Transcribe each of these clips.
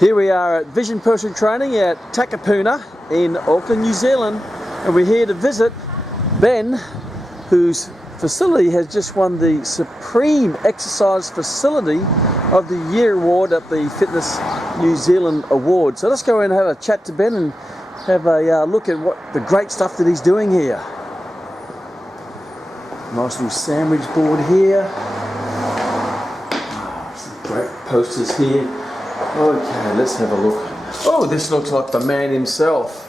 Here we are at Vision Personal Training at Takapuna in Auckland, New Zealand, and we're here to visit Ben, whose facility has just won the Supreme Exercise Facility of the Year Award at the Fitness New Zealand Award. So let's go in and have a chat to Ben and have a look at what the great stuff that he's doing here. Nice little sandwich board here. Some great posters here. Okay, let's have a look. Oh, this looks like the man himself.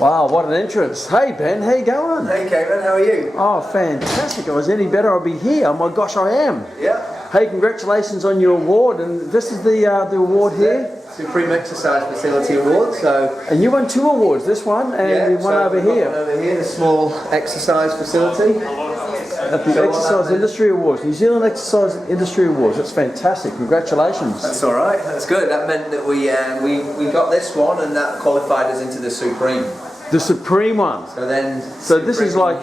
Wow, what an entrance. Hey Ben, how you going? Hey Kman, how are you? Oh, fantastic. If I was any better, I'd be here. Oh my gosh, I am. Yeah. Hey, congratulations on your award. And this is the award here? Supreme Exercise Facility Award. So. And you won 2 awards, this one and you won over here. Over here, the small exercise facility. At the Exercise Industry Awards, New Zealand Exercise Industry Awards. That's fantastic. Congratulations. That's all right. That's good. That meant that we got this one, and that qualified us into the Supreme. The Supreme one. So this is like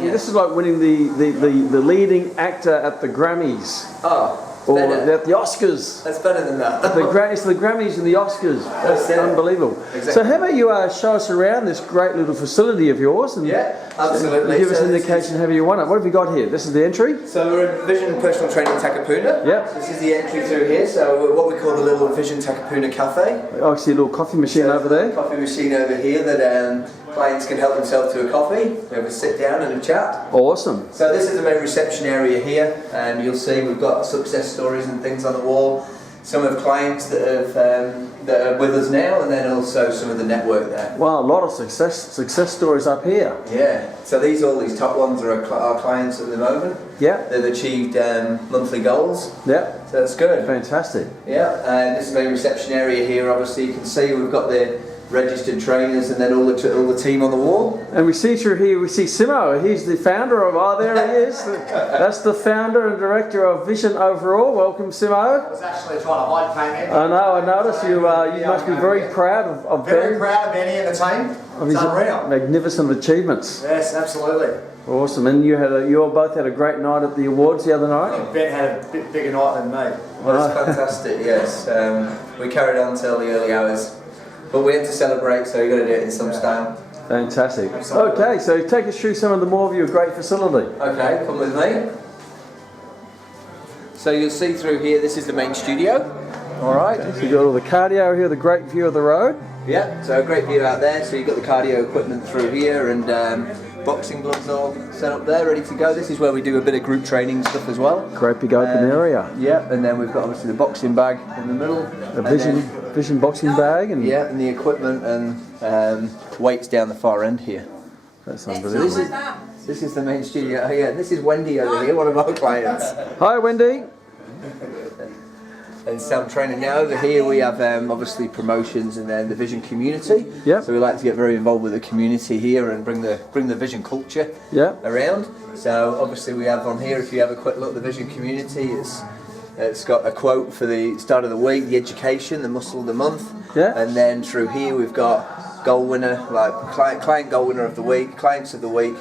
winning the leading actor at the Grammys. Oh. Or at the Oscars. That's better than that. The Grammys and the Oscars. That's unbelievable. Exactly. So how about you show us around this great little facility of yours? And yeah, absolutely. Give us an indication how you won it. What have you got here? This is the entry? So we're at Vision Personal Training Takapuna. Yep. This is the entry through here. So what we call the little Vision Takapuna Cafe. I see a little coffee machine over there. Coffee machine over here that clients can help themselves to a coffee. We have a sit down and a chat. Awesome. So this is the main reception area here, and you'll see we've got success stories and things on the wall. Some of clients that are with us now, and then also some of the network there. Wow, a lot of success stories up here. Yeah. So all these top ones are our clients at the moment. Yeah. They've achieved monthly goals. Yeah. So that's good. Fantastic. Yeah. And this is the main reception area here. Obviously, you can see we've got the registered trainers and then all the team on the wall. And we see through here, we see Simo. He's the founder of, there he is. That's the founder and director of Vision overall. Welcome, Simo. I was actually trying to hide Kman. I know, I noticed you must be very proud of Very Ben. proud of Benny and the team. Of his unreal. Magnificent achievements. Yes, absolutely. Awesome. And you all both had a great night at the awards the other night? Ben had a bit bigger night than me. Well, it's fantastic, yes. We carried on till the early hours. But we had to celebrate, so you've got to do it in some style. Absolutely. Fantastic. Okay, so take us through some of the more of your great facility. Okay, come with me. So you'll see through here, this is the main studio. Alright, so you've got all the cardio here, the great view of the road. Yeah, so a great view out there. So you've got the cardio equipment through here, and boxing gloves all set up there, ready to go. This is where we do a bit of group training stuff as well. Great big open area. Yeah, and then we've got obviously the boxing bag in the middle. The Vision boxing bag. And yeah, and the equipment and weights down the far end here. That's unbelievable. So this is the main studio. Oh, yeah, this is Wendy over here, one of our clients. Hi Wendy. And some training. Now over here we have obviously promotions and then the Vision community. Yep. So we like to get very involved with the community here and bring the Vision culture around. So obviously we have on here, if you have a quick look at the Vision community, it's got a quote for the start of the week, the education, the muscle of the month. Yeah. And then through here we've got goal winner, like client goal winner of the week, clients of the week,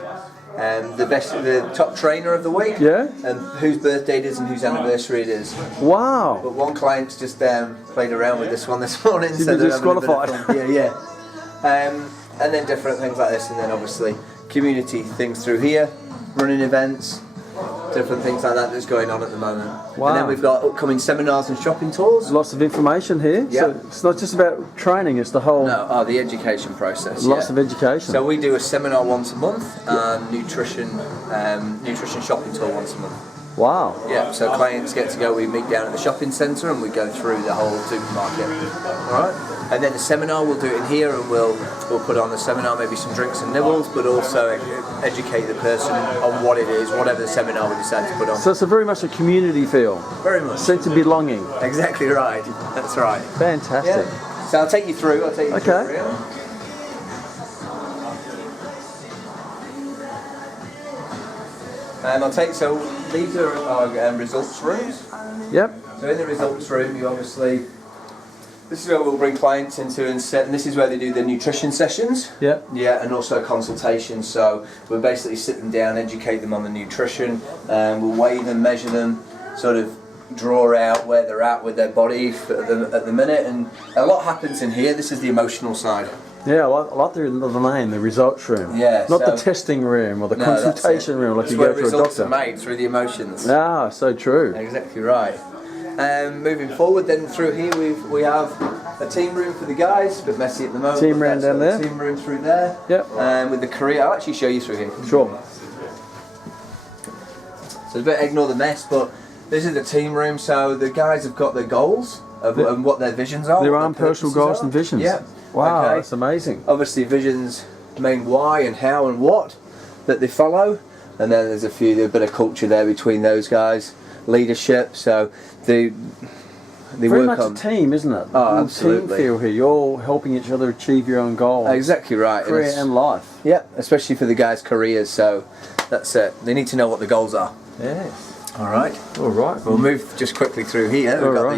and the top trainer of the week. Yeah. And whose birthday it is and whose anniversary it is. Wow. But one client's just played around with this one this morning. You've been disqualified. Yeah. And then different things like this, and then obviously community things through here, running events, different things like that that's going on at the moment. Wow. And then we've got upcoming seminars and shopping tours. Lots of information here. Yeah. So it's not just about training, it's the whole... No, the education process. Lots of education. So we do a seminar once a month and nutrition shopping tour once a month. Wow. Yeah, so clients get to go, we meet down at the shopping centre and we go through the whole supermarket. Alright? And then the seminar, we'll do it in here and we'll put on the seminar, maybe some drinks and nibbles, but also educate the person on what it is, whatever the seminar we decide to put on. So it's very much a community feel. Very much. Sense of belonging. Exactly right. That's right. Fantastic. Yeah. So I'll take you through. Okay. So these are our results rooms. Yep. So in the results room, you obviously, this is where we'll bring clients into and this is where they do the nutrition sessions. Yep. Yeah, and also consultations. So we'll basically sit them down, educate them on the nutrition, we'll weigh them, measure them, sort of draw out where they're at with their body at the minute, and a lot happens in here. This is the emotional side. Yeah, I like the name, the results room. Yeah, not so, the testing room or the consultation room like that's you where go to a results doctor. are made through the emotions. Ah, so true. Exactly right. Moving forward, then through here we have a team room for the guys. A bit messy at the moment. Team room down there. Team room through there. Yep. With the career, I'll actually show you through here. Sure. So ignore the mess, but this is the team room. So the guys have got their goals and what their visions are. Their own personal goals and visions. Yeah. Wow, Okay. that's amazing. Obviously, visions mean why and how and what that they follow, and then there's a bit of culture there between those guys, leadership. So they Very work much on a team, isn't it? Oh, absolutely. Team feel here. You're all helping each other achieve your own goals. Exactly right. Career and life. Yeah, especially for the guys' careers. So that's it. They need to know what the goals are. Yes. All right. All right. We'll move just quickly through here. We've got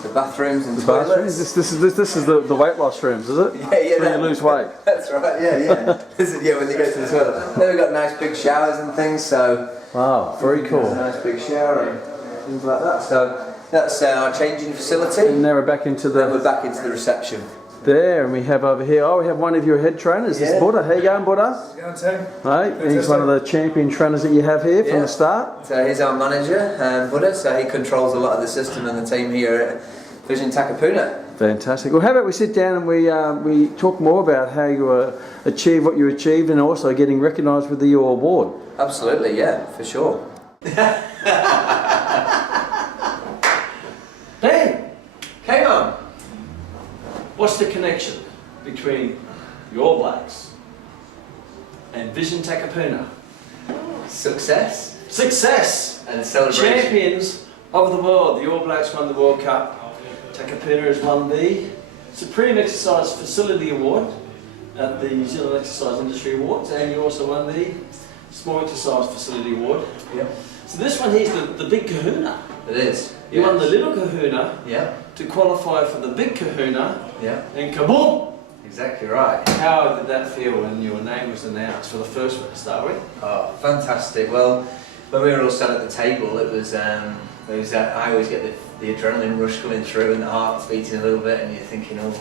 the bathrooms and toilets. This is the weight loss rooms, is it? Yeah, Where you lose weight. That's right. Yeah. This is when they go to the toilet. Then we've got nice big showers and things. So Wow, very cool. a nice big shower and things like that. So that's our changing facility. And now we're back into Then we're the back into the reception. there, and we have over here. Oh, we have one of your head trainers. This is Buddha. How you going, Buddha? Right, he's one of the champion trainers that you have here from Yeah. the start. So he's our manager, Buddha. So he controls a lot of the system and the team here at Vision Takapuna. Fantastic. Well, how about we sit down and we talk more about how you achieve what you achieved, and also getting recognised with your award. Absolutely, yeah, for sure. Ben, Kman. what's the connection between the All Blacks and Vision Takapuna? Success Success! and celebration. Champions of the world. The All Blacks won the World Cup. Takapuna has won the Supreme Exercise Facility Award at the New Zealand Exercise Industry Awards, and you also won the Small Exercise Facility Award. Yeah. So this one here's the big kahuna. It is. You won the little kahuna Yeah. to qualify for the big kahuna, Yeah. and kaboom! Exactly right. How did that feel when your name was announced for the first one to start with? Oh, fantastic. Well, when we were all sat at the table, it was I always get the adrenaline rush coming through and the heart's beating a little bit, and you're thinking, oh,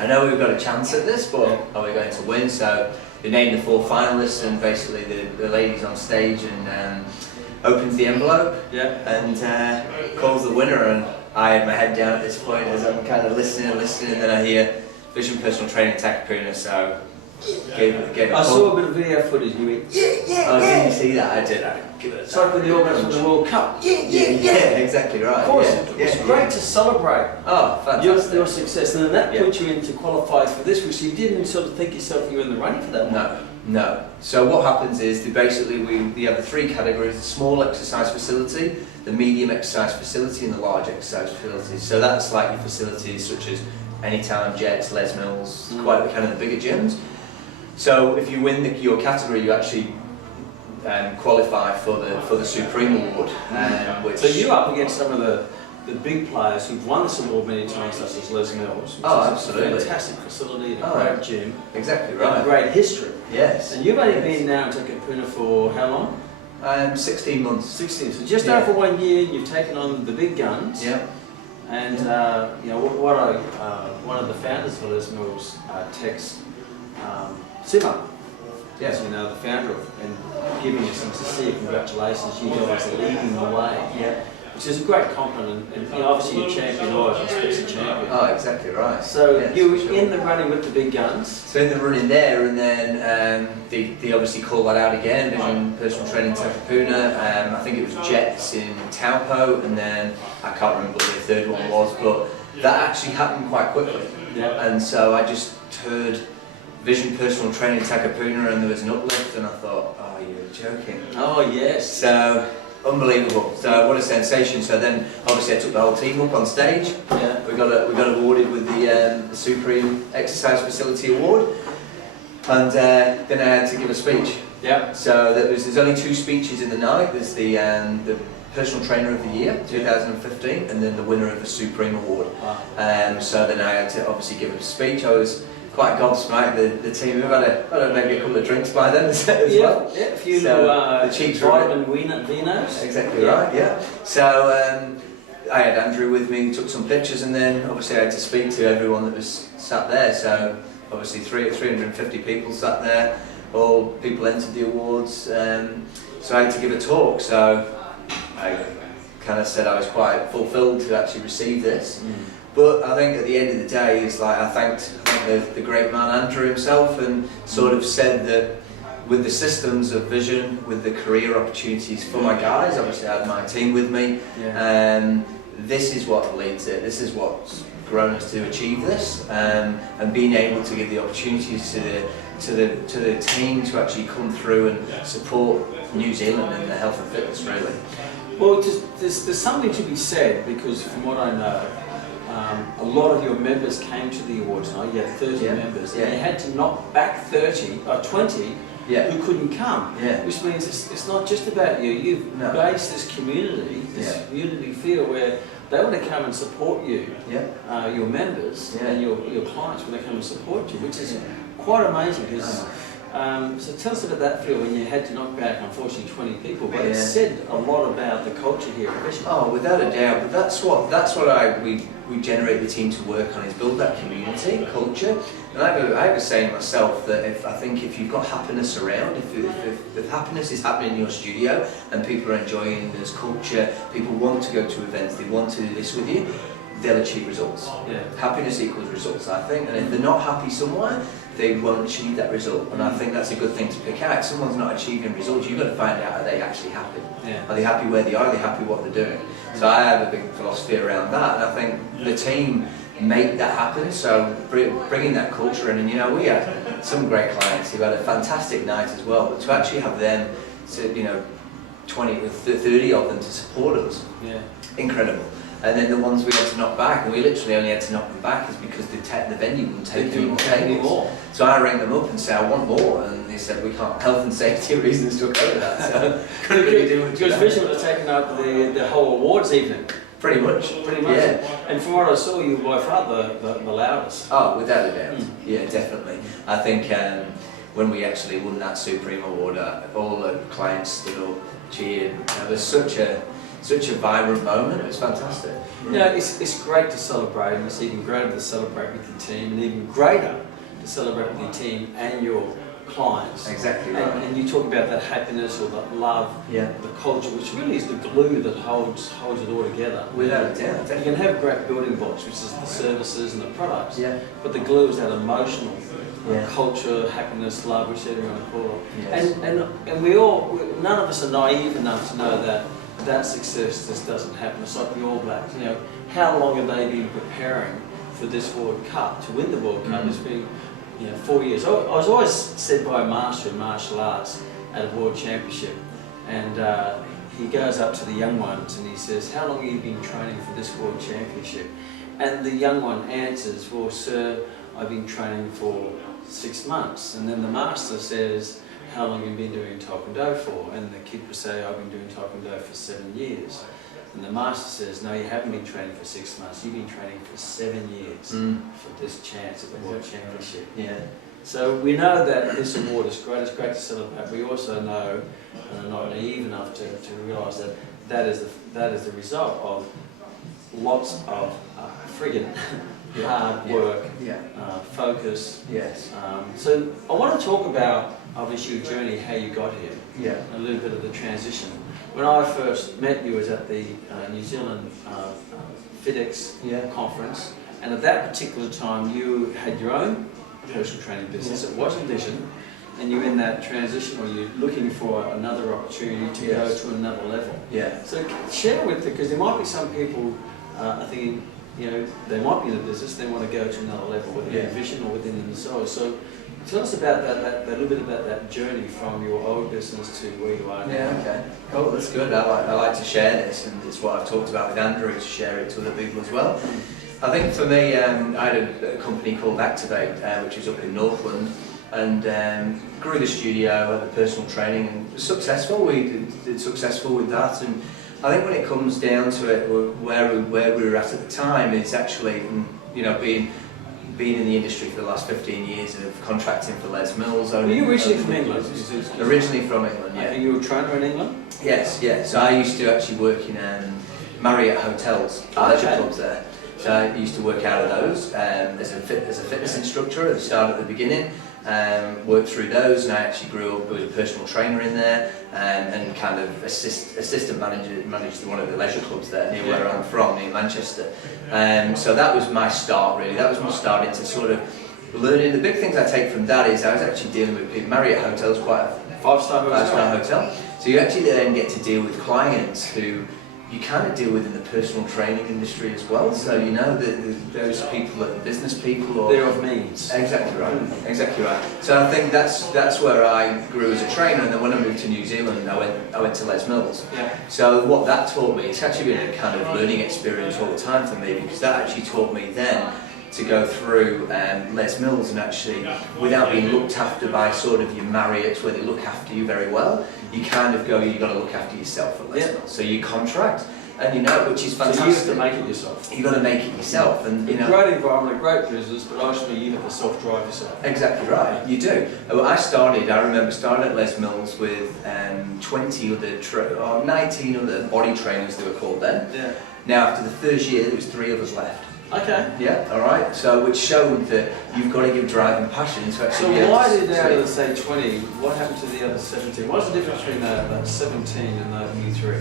I know we've got a chance at this, but are we going to win? So they named the 4 finalists, and basically the ladies on stage and opens the envelope and calls the winner, and I had my head down at this point as I'm kind of listening, and then I hear Vision Personal Training Takapuna, so gave it I saw a bit of video footage and you went, Oh, did you see that? I did. Give it a it's like with the All Blacks for the World Cup. Yeah, exactly right. Of course, Yeah, it's yeah, great yeah. to celebrate Oh, fantastic. your success, and then that Yeah. put you in to qualify for this, which you didn't sort of think yourself you were in the running for that one. No. So what happens is we have the 3 categories: the small exercise facility, the medium exercise facility, and the large exercise facility. So that's like your facilities such as Anytime, Jets, Les Mills, quite kind of the bigger gyms. So if you win your category, you actually qualify for the Supreme Award. Which So you're up against some of the big players who've won this award many times, such as Les Mills, which is absolutely. a fantastic facility and a Oh, great gym, Exactly and a right. great history. Yes. And you've only been now in Takapuna for how long? 16 months. 16. So just Yeah. over 1 year, you've taken on the big guns. Yeah. And one of the founders of Les Mills, Tex Simmer, Yeah. you know, the founder of, and giving you some sincere congratulations. You guys are leading the way. Yeah. Which is a great compliment, and you know, obviously you're champion, always respects a champion. Oh, exactly right. So Yes, you were for sure. in the running with the big guns. So in the running there, and then they obviously call that out again, Vision Personal Training Takapuna. I think it was Jets in Taupo, and then I can't remember what the third one was, but that actually happened quite quickly. Yeah. And so I just heard Vision Personal Training Takapuna, and there was an uplift, and I thought, oh, you're joking. Oh yes. So unbelievable. So what a sensation. So then obviously I took the whole team up on stage. Yeah. We got awarded with the Supreme Exercise Facility Award, and then I had to give a speech. Yeah. So there's only 2 speeches in the night. There's the Personal Trainer of the Year 2015, and then the winner of the Supreme Award. Wow. So then I had to obviously give a speech. I was quite gobsmacked. The team, we've had maybe a couple of drinks by then as well. Yeah, a few the cheeks vitamin vinos. Exactly right, yeah. So I had Andrew with me, took some pictures, and then obviously I had to speak to everyone that was sat there. So obviously 350 people sat there, all people entered the awards. So I had to give a talk. So I kind of said I was quite fulfilled to actually receive this. But I think at the end of the day, it's like I thanked the great man Andrew himself, and sort of said that with the systems of vision, with the career opportunities for my guys, obviously I had my team with me, this is what leads it, this is what's grown us to achieve this, and being able to give the opportunities to the team to actually come through and support New Zealand in their health and fitness, really. Well, there's something to be said, because from what I know, a lot of your members came to the awards night. You had 30 members, and you had to knock back 20 who couldn't come, which means it's not just about you. You've based this community feel where they want to come and support you, your members and your clients when they come and support you, which is quite amazing. Because so tell us about that feel when you had to knock back, unfortunately, 20 people, but it said a lot about the culture here at Bishop. Oh, without a doubt. But that's what we generate the team to work on, is build that community culture. And I was saying myself that if you've got happiness around, if happiness is happening in your studio and people are enjoying this culture, people want to go to events, they want to do this with you, they'll achieve results. Happiness equals results, I think. And if they're not happy somewhere, they won't achieve that result. And I think that's a good thing to pick out. If someone's not achieving results, you've got to find out, are they actually happy? Are they happy where they are? Are they happy what they're doing? So I have a big philosophy around that, and I think the team make that happen. So bringing that culture in, and we had some great clients who had a fantastic night as well, but to actually have them, 20 or 30 of them to support us, incredible. And then the ones we had to knock back, and we literally only had to knock them back, is because the venue wouldn't take any more. So I rang them up and said, I want more, and they said, we can't, health and safety reasons to cover that. So couldn't really do much. Because Vision was taking up the whole awards evening. Pretty much. Yeah. And from what I saw, you were by far the loudest. Oh, without a doubt. Yeah, definitely. I think when we actually won that Supreme Award, all the clients stood up, cheered. It was such a vibrant moment. It was fantastic. It's great to celebrate, and it's even greater to celebrate with your team, and even greater to celebrate with your team and your clients. Exactly right. And you talk about that happiness or that love, the culture, which really is the glue that holds it all together. Without a doubt. You can have great building blocks, which is the services and the products, but the glue is that emotional culture, happiness, love, whichever you want to call it. And none of us are naive enough to know that success just doesn't happen. It's like the All Blacks. How long have they been preparing for this World Cup, to win the World Cup? It's been 4 years. I was always said by a master in martial arts at a World Championship, and he goes up to the young ones and he says, how long have you been training for this World Championship? And the young one answers, well, sir, I've been training for 6 months. And then the master says, how long have you been doing Taekwondo for? And the kid will say, I've been doing Taekwondo for 7 years. And the master says, no, you haven't been training for 6 months, you've been training for 7 years for this chance at the World Championship. So we know that this award is great, it's great to celebrate. We also know, and are not naive enough to realise that that is the result of lots of friggin' hard work, focus. So I want to talk about, obviously, your journey, how you got here, a little bit of the transition. When I first met you was at the New Zealand FedEx conference, and at that particular time you had your own personal training business. It wasn't Vision, and you're in that transition, or you're looking for another opportunity to go to another level. So share with it, because there might be some people thinking, they might be in the business, they want to go to another level within Vision or within themselves. So tell us about that little bit about that journey from your old business to where you are now. Okay. Oh, that's good. I like to share this, and it's what I've talked about with Andrew, to share it to other people as well. I think for me, I had a company called Activate, which is up in Northland, and grew the studio, had personal training, and was successful. We did successful with that, and I think when it comes down to it, where we were at the time, it's actually, being been in the industry for the last 15 years of contracting for Les Mills. Were you originally from England? Originally from England, yeah. And you were a trainer in England? Yes, yeah. So I used to actually work in Marriott hotels, leisure clubs there. So I used to work out of those as a fitness instructor at the start, at the beginning. Worked through those, and I actually grew up as a personal trainer in there, and kind of assistant managed one of the leisure clubs there near where I'm from, near Manchester. So that was my start, really. That was my start into sort of learning. The big things I take from that is I was actually dealing with people. Marriott Hotel is quite a five-star hotel. So you actually then get to deal with clients who you kind of deal with in the personal training industry as well. So you know that those people, like the business people, or they're of means. Exactly right. Exactly right. So I think that's where I grew as a trainer, and then when I moved to New Zealand, I went to Les Mills. Yeah. So what that taught me, it's actually been a kind of learning experience all the time for me, because that actually taught me then to go through Les Mills and actually, without being looked after by sort of your Marriotts where they look after you very well, you kind of go, you've got to look after yourself at Les Mills. So you contract, and you know, which is fantastic. So you have to make it yourself. You've got to make it yourself, and you know. Great environment, great business, but actually you have to self-drive yourself. Exactly right, you do. Well, I remember starting at Les Mills with 20 other, 19 other body trainers they were called then. Yeah. Now after the first year, there was 3 of us left. Okay. Yeah, alright. So which showed that you've got to give drive and passion to actually. So why did out of the say 20, what happened to the other 17? What's the difference between that 17 and those new 3?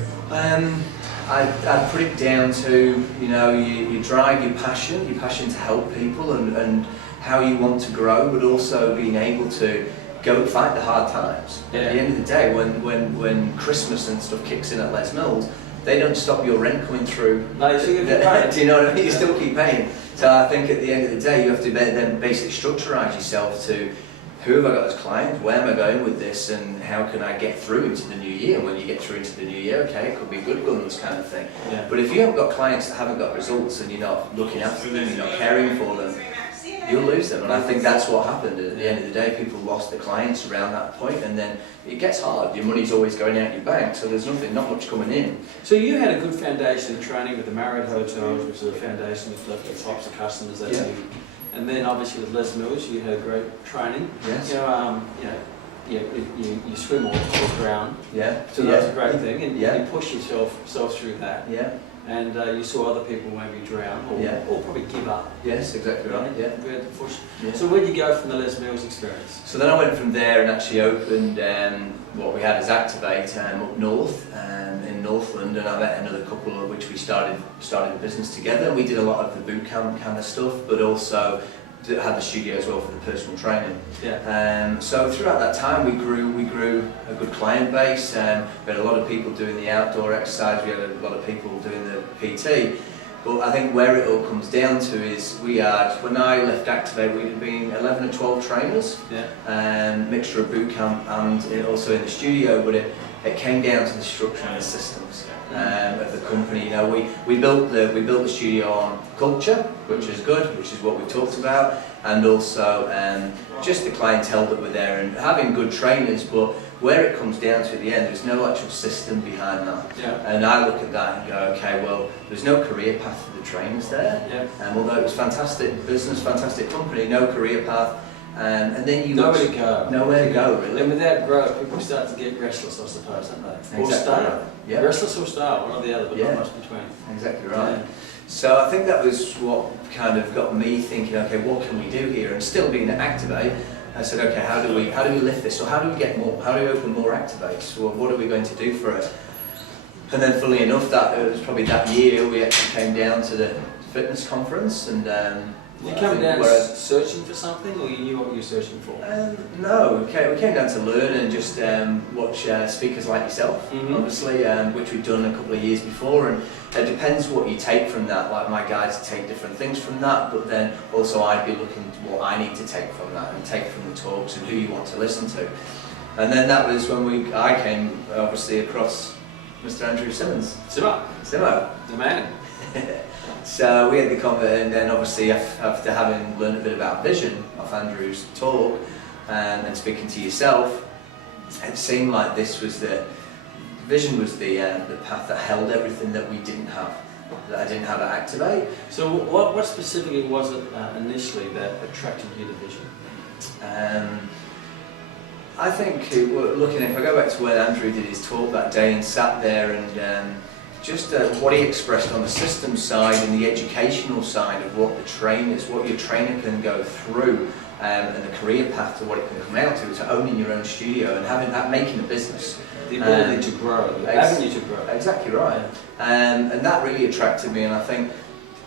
I'd put it down to, you know, your drive, your passion to help people, and how you want to grow, but also being able to go fight the hard times. Yeah. At the end of the day, when Christmas and stuff kicks in at Les Mills, they don't stop your rent coming through. No, you still keep paying. Do you know what I mean? You still keep paying. So I think at the end of the day, you have to then basically structurise yourself to, who have I got as clients, where am I going with this, and how can I get through into the new year? And when you get through into the new year, okay, it could be good guns kind of thing. Yeah. But if you haven't got clients that haven't got results, and you're not looking after them, you're not caring for them, you'll lose them. And I think that's what happened. At the end of the day, people lost the clients around that point, and then it gets hard. Your money's always going out your bank, so there's not much coming in. So you had a good foundation in training with the Marriott hotels, which is a foundation with the types of customers that you. And then obviously with Les Mills, you had great training. Yes. You swim off ground. Yeah. So that's a great thing, and Yeah. you push yourself through that. Yeah. And you saw other people maybe drown or probably give up. Yes, exactly right. Yeah. We had to push. Yeah. So where'd you go from the Les Mills experience? So then I went from there and actually opened what we had as Activate up north in Northland, and I met another couple of which we started the business together. And we did a lot of the boot camp kind of stuff, but also had the studio as well for the personal training. Yeah. So throughout that time we grew a good client base. We had a lot of people doing the outdoor exercise, we had a lot of people doing the PT. But I think where it all comes down to is when I left Activate, we'd been 11 or 12 trainers, mixture of boot camp and also in the studio, but it came down to the structure and the systems of the company. You know, we built the studio on culture, which is good, which is what we talked about, and also just the clientele that were there and having good trainers. But where it comes down to at the end, there's no actual system behind that. Yeah. And I look at that and go, okay, well, there's no career path for the trainers there. Yeah. Although it was fantastic business, fantastic company, no career path. And then you nowhere to go. Nowhere to go, really. And without growth, people start to get restless, I suppose, don't they? Or Exactly stale. right. Yeah. Restless or stale, one or the other, but Yeah. not much between. Exactly right. Yeah. So I think that was what kind of got me thinking, okay, what can we do here? And still being at Activate, I said, okay, how do we lift this? Or how do we get more? How do we open more Activates? Well, what are we going to do for it? And then, funnily enough, it was probably that year we actually came down to the fitness conference, and you come down searching for something, or you knew what you were searching for? No, we came down to learn and just watch speakers like yourself, obviously, which we'd done a couple of years before, and it depends what you take from that. Like my guys take different things from that, but then also I'd be looking at what I need to take from that and take from the talks and who you want to listen to. And then that was when I came obviously across Mr. Andrew Simmons. Simo, the man. So we had the conversation, and then obviously after having learned a bit about vision off Andrew's talk and speaking to yourself, it seemed like this was vision was the path that held everything that we didn't have. that I didn't have to activate. So what specifically was it initially that attracted you to vision? I think, looking, if I go back to where Andrew did his talk that day and sat there and just what he expressed on the systems side and the educational side of what what your trainer can go through, and the career path to what it can come out to owning your own studio and having that, making a business. The ability to grow, the avenue to grow. Exactly right. And that really attracted me, and I think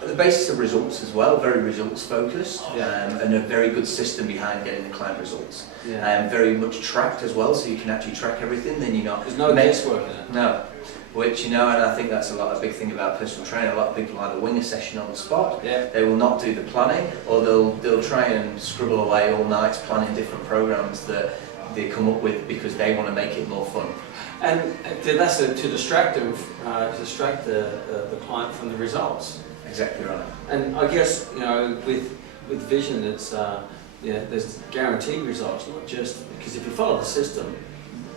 the basis of results as well, very results focused, and a very good system behind getting the client results. Very much tracked as well, so you can actually track everything, then you're not... There's no guesswork in it. No. Which, and I think that's a big thing about personal training. A lot of people either wing a session on the spot, they will not do the planning, or they'll try and scribble away all night planning different programs that they come up with because they want to make it more fun. And that's to distract them, distract the client from the results. Exactly right. And I guess, with vision, it's there's guaranteed results, not just because if you follow the system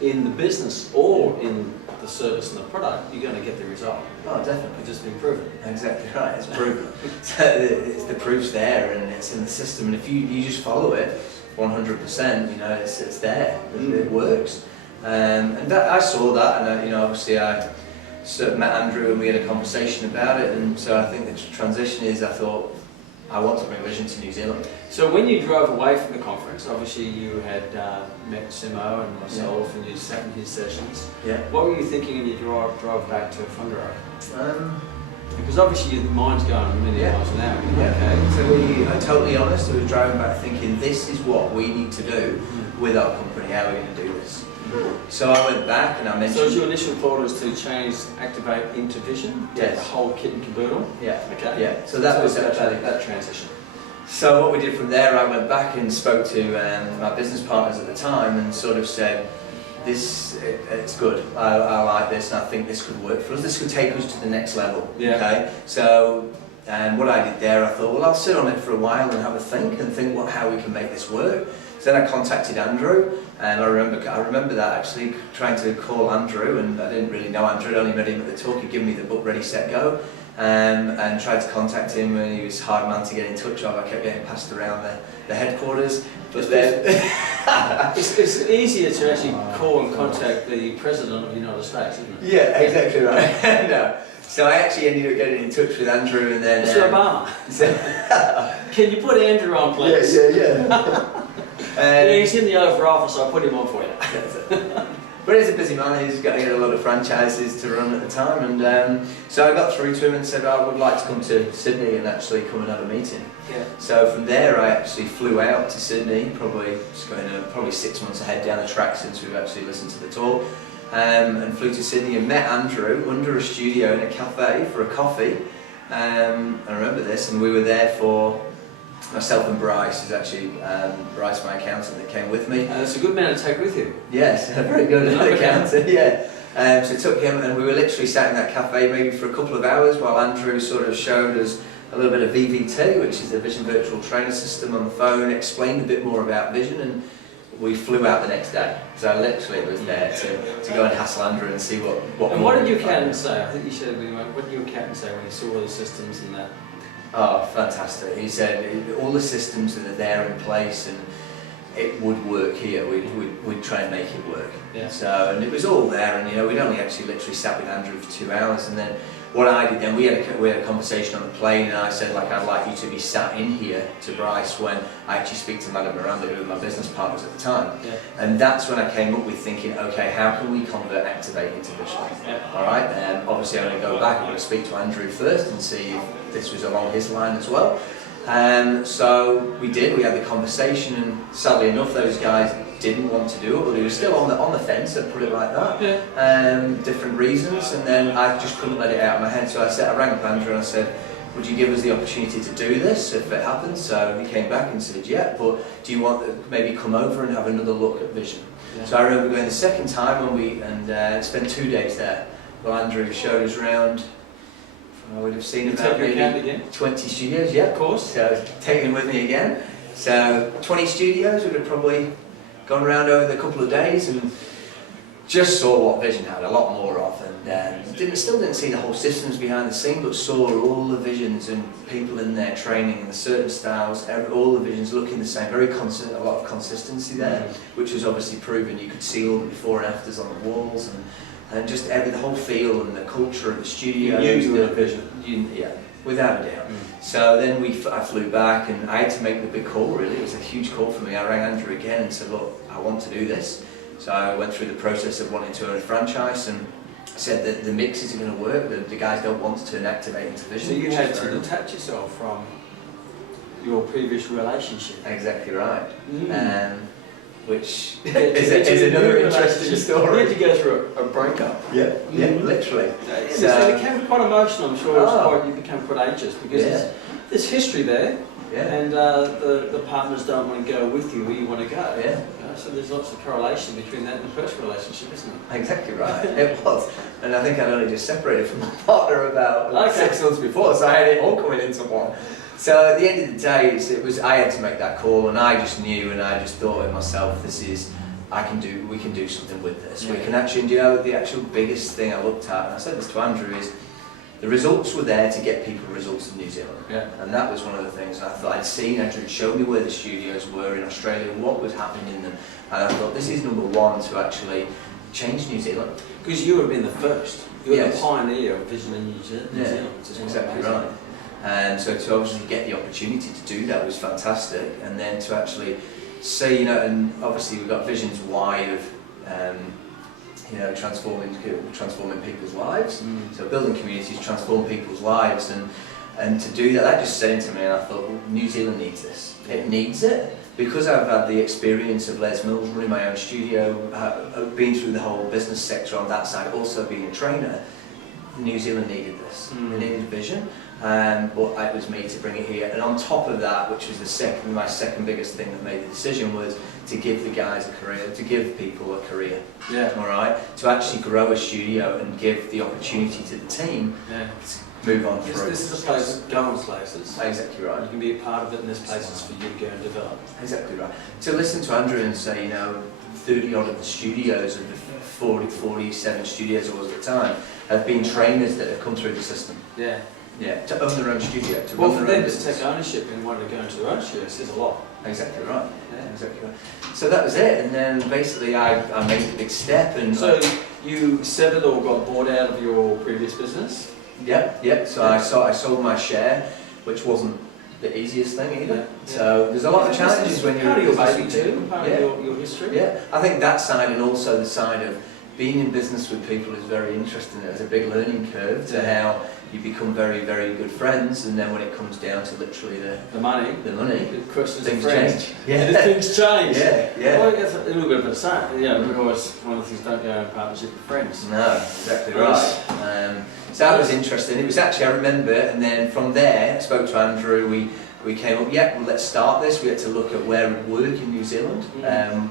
in the business or in the service and the product, you're going to get the result. Oh, definitely. It's just been proven. Exactly right. It's proven. It's the proof's there, and it's in the system. And if you just follow it 100%, it's there. It works. And that, I saw that, and obviously I met Andrew and we had a conversation about it, and so I think the transition is, I thought, I want to bring vision to New Zealand. So when you drove away from the conference, obviously you had met Simo and myself, and you sat in his sessions. Yeah. What were you thinking when you drove back to Whangarei? Because obviously your mind's going a million miles an hour. Okay. So I'm totally honest, I was driving back thinking, this is what we need to do with our company, how are we going to do this? So I went back and I mentioned... So your initial thought was to change Activate into Vision? Yes. The whole kit and caboodle? Yeah. Okay. Yeah. So that was actually... that transition. So what we did from there, I went back and spoke to my business partners at the time and sort of said, it's good, I like this and I think this could work for us, this could take us to the next level. Yeah. Okay. So what I did there, I thought, well, I'll sit on it for a while and have a think how we can make this work. So then I contacted Andrew, and I remember that actually, trying to call Andrew, and I didn't really know Andrew, I'd only met him at the talk. He'd given me the book Ready, Set, Go, and tried to contact him, and he was a hard man to get in touch with. I kept getting passed around the headquarters, but then... it's easier to actually call and contact the President of the United States, isn't it? Yeah, exactly right. No. So I actually ended up getting in touch with Andrew, and then... Mr. Obama, can you put Andrew on, please? Yeah. He's in the Oval Office, so I'll put him on for you. But he's a busy man, he had a lot of franchises to run at the time, and so I got through to him and said, I would like to come to Sydney and actually come and have a meeting. Yeah. So from there I actually flew out to Sydney, probably 6 months ahead down the track since we've actually listened to the talk, and flew to Sydney and met Andrew under a studio in a cafe for a coffee. I remember this, and we were there for... Myself and Bryce, is actually Bryce, my accountant, that came with me. It's a good man to take with you. Yes, very good accountant, yeah. So I took him, and we were literally sat in that cafe maybe for a couple of hours while Andrew sort of showed us a little bit of VVT, which is the Vision Virtual Trainer System, on the phone, explained a bit more about Vision, and we flew out the next day. So I literally was there to go and hassle Andrew and see what. And what did your accountant say? I think you shared with me. What did your accountant say when he saw all the systems and that? Oh, fantastic. He said all the systems that are there in place and it would work here, we'd try and make it work. Yeah. So, and it was all there, and we'd only actually literally sat with Andrew for 2 hours, and then what I did then, we had a conversation on the plane, and I said, I'd like you to be sat in here to Bryce when I actually speak to Madam Miranda, who were my business partners at the time. Yeah. And that's when I came up with thinking, okay, how can we convert Activate into Vision? Yeah. All right, and obviously I'm going to go back, I'm going to speak to Andrew first and see if this was along his line as well. So we had the conversation, and sadly enough those guys didn't want to do it, but they were still on the fence, I'd put it like that. Yeah. Different reasons, and then I just couldn't let it out of my head, so I rang up Andrew and I said, would you give us the opportunity to do this if it happens? So he came back and said, yeah, but do you want to maybe come over and have another look at Vision? Yeah. So I remember going the second time and spent 2 days there. Well, Andrew showed us around. I would have seen about maybe 20 studios, yeah, of course. So take him with me again. So 20 studios would have probably gone around over the couple of days, and just saw what Vision had a lot more of, and still didn't see the whole systems behind the scene, but saw all the visions and people in there training and the certain styles, all the visions looking the same, very consistent, a lot of consistency there, which was obviously proven. You could see all the before and afters on the walls, and just the whole feel and the culture of the studio. You knew the vision. Yeah, without a doubt. So then I flew back, and I had to make the big call. Really, it was a huge call for me. I rang Andrew again and said, "Look, I want to do this." So I went through the process of wanting to own a franchise, and said that the mix isn't going to work. The guys don't want to activate into Vision. So you had to detach yourself from your previous relationship. Exactly right. Which Yeah, is another interesting story. You had to go through a breakup. Yeah, literally. So it became quite emotional. I'm sure you became quite anxious because there's history there, and the partners don't want to go with you where you want to go. Yeah. So there's lots of correlation between that and the first relationship, isn't it? Exactly right. It was, and I think I'd only just separated from my partner about 6 months before, so I had it all coming into one. So at the end of the day, I had to make that call, and I just knew, and I just thought to myself, we can do something with this. We can actually, the actual biggest thing I looked at, and I said this to Andrew, is the results were there to get people results in New Zealand. Yeah. And that was one of the things. And I thought I'd seen Andrew show me where the studios were in Australia and what was happening in them. And I thought this is number one to actually change New Zealand. Because you have been the first. You're the pioneer of Vision in New Zealand. That's exactly right. And so to obviously get the opportunity to do that was fantastic. And then to actually see, and obviously we've got Vision's why of transforming people's lives. So building communities, transform people's lives, and to do that just set into me, and I thought, well, New Zealand needs this. It needs it. Because I've had the experience of Les Mills running my own studio, been through the whole business sector on that side, also being a trainer, New Zealand needed this. They needed Vision. But it was me to bring it here, and on top of that, which was my second biggest thing that made the decision, was to give the guys a career, to give people a career. Yeah. All right. To actually grow a studio and give the opportunity to the team to move on through. This is a place, go on places. Exactly right. You can be a part of it, and there's places for you to go and develop. Exactly right. To listen to Andrew and say, 30 odd of the studios, of the 47 studios it was at the time, have been trainers that have come through the system. Yeah. Yeah, to own their own studio, to Well, run for their own them to business. take ownership and want to go into their own studio says a lot. Exactly right. Yeah. Exactly right. So that was it, and then basically I made the big step, and So you severed or got bought out of your previous business? yeah. So I sold my share, which wasn't the easiest thing either. Yeah. So there's a lot of challenges when you're part of in your baby business. too, part of your history. Yeah, I think that side, and also the side of being in business with people is very interesting. There's a big learning curve to how you become very, very good friends, and then when it comes down to literally The money. the money, The questions things of friends. change. Yeah. Things change. Yeah. Well, it's a little bit of a saying. We always, one of the things, don't go in partnership with friends. No, exactly right. So that was interesting. It was actually, I remember, and then from there, I spoke to Andrew, we came up, let's start this. We had to look at where it would work in New Zealand,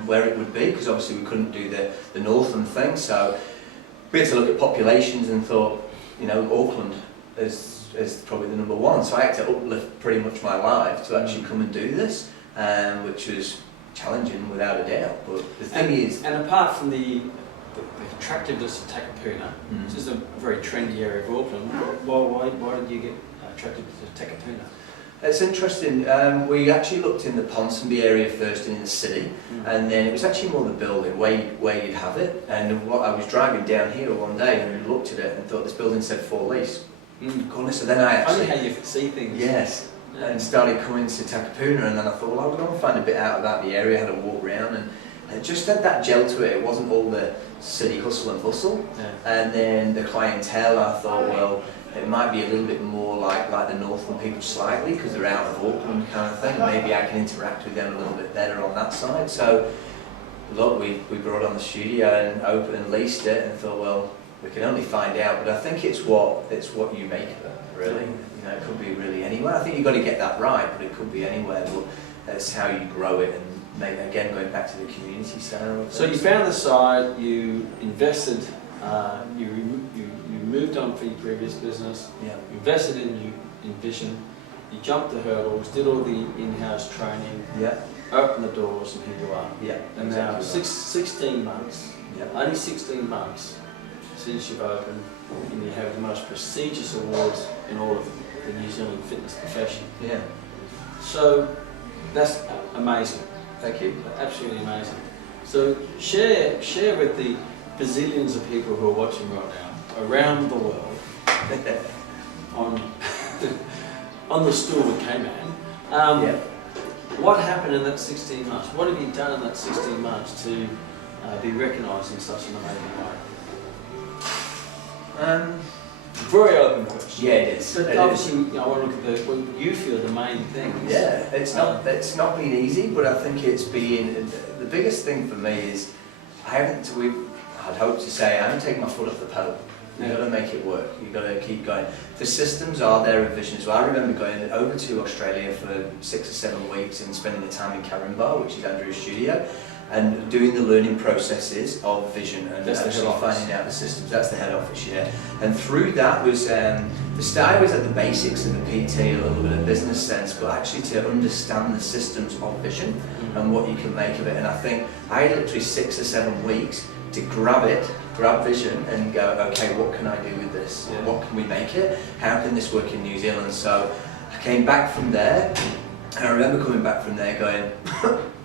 where it would be, because obviously we couldn't do the northern thing. So we had to look at populations and thought, Auckland is probably the number one. So I had to uplift pretty much my life to actually come and do this, which was challenging without a doubt. But the thing is... And apart from the attractiveness of Takapuna, which is a very trendy area of Auckland, why did you get attracted to Takapuna? It's interesting. We actually looked in the Ponsonby area first and in the city, and then it was actually more the building where you'd have it. And I was driving down here one day and looked at it and thought this building said for lease. Goodness, so then I actually... Funny how you see things. Yes, and started coming to Takapuna, and then I thought, well, I'll go and find a bit out about the area, had a walk around, and it just had that gel to it. It wasn't all the city hustle and bustle. And then the clientele, I thought, well, it might be a little bit more like the northern people slightly, because they're out of Auckland kind of thing. Maybe I can interact with them a little bit better on that side. So, look, we brought on the studio and opened and leased it, and thought, well, we can only find out. But I think it's what you make of it, really. It could be really anywhere. I think you've got to get that right, but it could be anywhere. But that's how you grow it, and maybe again going back to the community style. So you found the site, you invested, you moved on for your previous business, you invested in Vision, you jumped the hurdles, did all the in-house training, Yeah. opened the doors, and here you are. Yeah. And now 16 months, Yeah. only 16 months since you've opened, and you have the most prestigious awards in all of the New Zealand fitness profession. Yeah. So that's amazing, Thank you. absolutely amazing. So share with the bazillions of people who are watching right now around the world on on the stool with Kman. Yeah. What happened in that 16 months? What have you done in that 16 months to be recognised in such an amazing way? Very open question. Yeah, it is. But It obviously, is. I want to look at what you feel the main things. Yeah, it's not been easy, but I think it's been the biggest thing for me is I'd hope to say I haven't taken my foot off the pedal. You've got to make it work. You've got to keep going. The systems are there at Vision as well. I remember going over to Australia for 6 or 7 weeks and spending the time in Carinbar, which is Andrew's studio, and doing the learning processes of Vision and That's the actually head office. finding out the systems. That's the head office, yeah. And through that was the start was at the basics of the PT, a little bit of business sense, but actually to understand the systems of Vision and what you can make of it. And I think I had literally 6 or 7 weeks to grab Vision and go, okay, what can I do with this? Yeah. What can we make it? How can this work in New Zealand? So I came back from there, and I remember coming back from there going,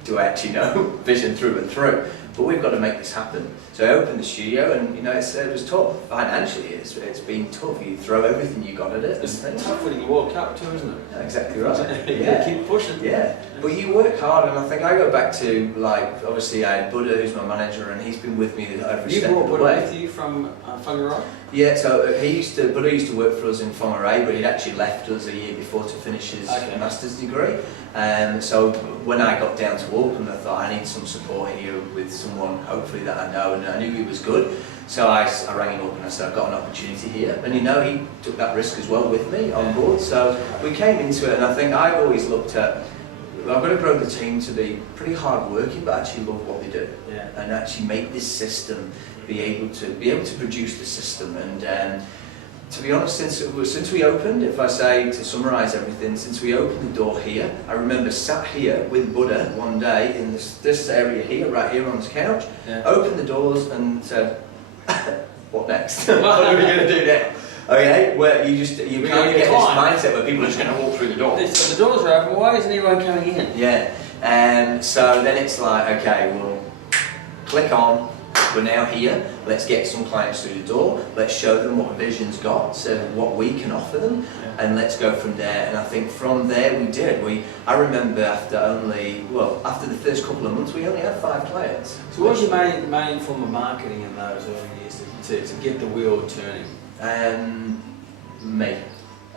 do I actually know Vision through and through? But we've got to make this happen. So I opened the studio, and it was tough. Financially, it's been tough. You throw everything you got at it. It's tough winning the World Cup too, isn't it? Exactly right. You gotta keep pushing. Yeah, but you work hard, and I think I go back to, like, obviously I had Buddha, who's my manager, and he's been with me every You step brought of the Buddha way. with you from Whangarei? Yeah, so Buddha used to work for us in Whangarei, but he'd actually left us a year before to finish his master's degree. So when I got down to Auckland, I thought I need some support here with someone, hopefully that I know, and I knew he was good. So I rang him up and I said, I've got an opportunity here. And he took that risk as well with me on board. So we came into it, and I think I've always looked at, I've got to grow the team to be pretty hard working, but actually love what they do. Yeah. And actually make this system be able to produce the system. And to be honest, since we opened, if I say to summarise everything, since we opened the door here, I remember sat here with Buddha one day in this area here, right here on this couch, opened the doors and said, what next? What are we going to do now? Okay, where you can't get this mindset where people are just going to walk through the door. The doors are open, why isn't anyone coming in? Yeah, so then it's like, okay, well, click on, we're now here, let's get some clients through the door, let's show them what Vision's got, so what we can offer them, and let's go from there. And I think from there we did. I remember after the first couple of months, we only had 5 clients. So what was your main form of marketing in those early years to get the wheel turning? Me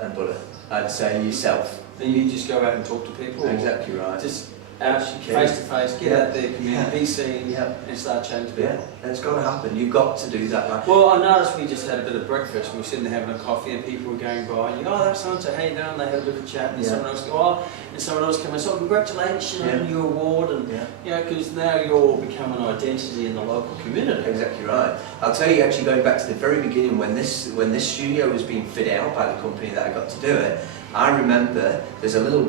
and Buddha. I'd say yourself. Then you just go out and talk to people? Exactly right. Just out face to face, get out there, community, be seen, and start chatting to people. Yeah, it's got to happen. You've got to do that. Like, well, I noticed we just had a bit of breakfast and we were sitting there having a coffee and people were going by and you go, oh, that's so-and-so, how you doing? They had a bit of a chat and someone else go, oh, and someone else came and said, oh, congratulations on your award, and because now you're all become an identity in the local community. Exactly right. I'll tell you, actually going back to the very beginning when this studio was being fit out by the company that I got to do it, I remember there's a little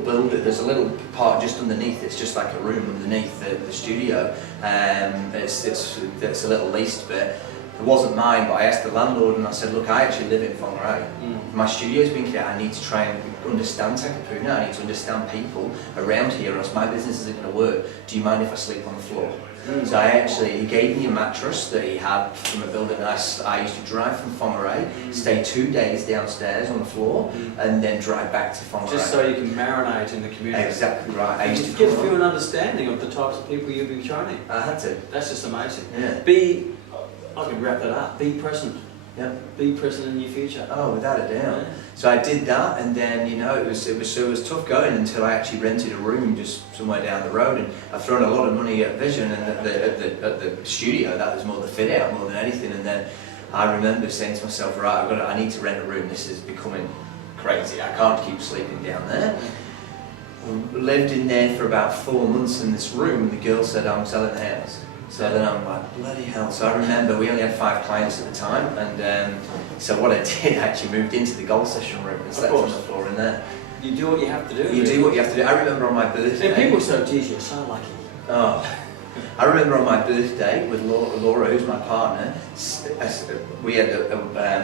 part just underneath, it's just like a room underneath the studio. It's a little leased bit. It wasn't mine, but I asked the landlord and I said, look, I actually live in Whangarei. My studio's been here, I need to try and understand Takapuna, I need to understand people around here or else my business isn't going to work. Do you mind if I sleep on the floor? So he gave me a mattress that he had from a building. I used to drive from Whangarei, stay 2 days downstairs on the floor, and then drive back to Whangarei. Just so you can marinate in the community. Exactly right. I used to give you an understanding of the types of people you'll be training. I had to. That's just amazing. Yeah. I can wrap that up. Be present. Yeah. Be present in your future. Oh, without a doubt. Yeah. So I did that, and then it was tough going until I actually rented a room just somewhere down the road, and I've thrown a lot of money at Vision and at the studio. That was more the fit out more than anything. And then I remember saying to myself, right, I need to rent a room. This is becoming crazy. I can't keep sleeping down there. We lived in there for about 4 months in this room, and the girl said, I'm selling the house. So then I'm like, bloody hell. So I remember we only had 5 clients at the time, and so what I did, I actually moved into the goal session room and slept on the floor in there. You do what you have to do. You do what you have to do. I remember on my birthday. And people say, geez, you're so lucky. Oh. I remember on my birthday with Laura, who's my partner, we had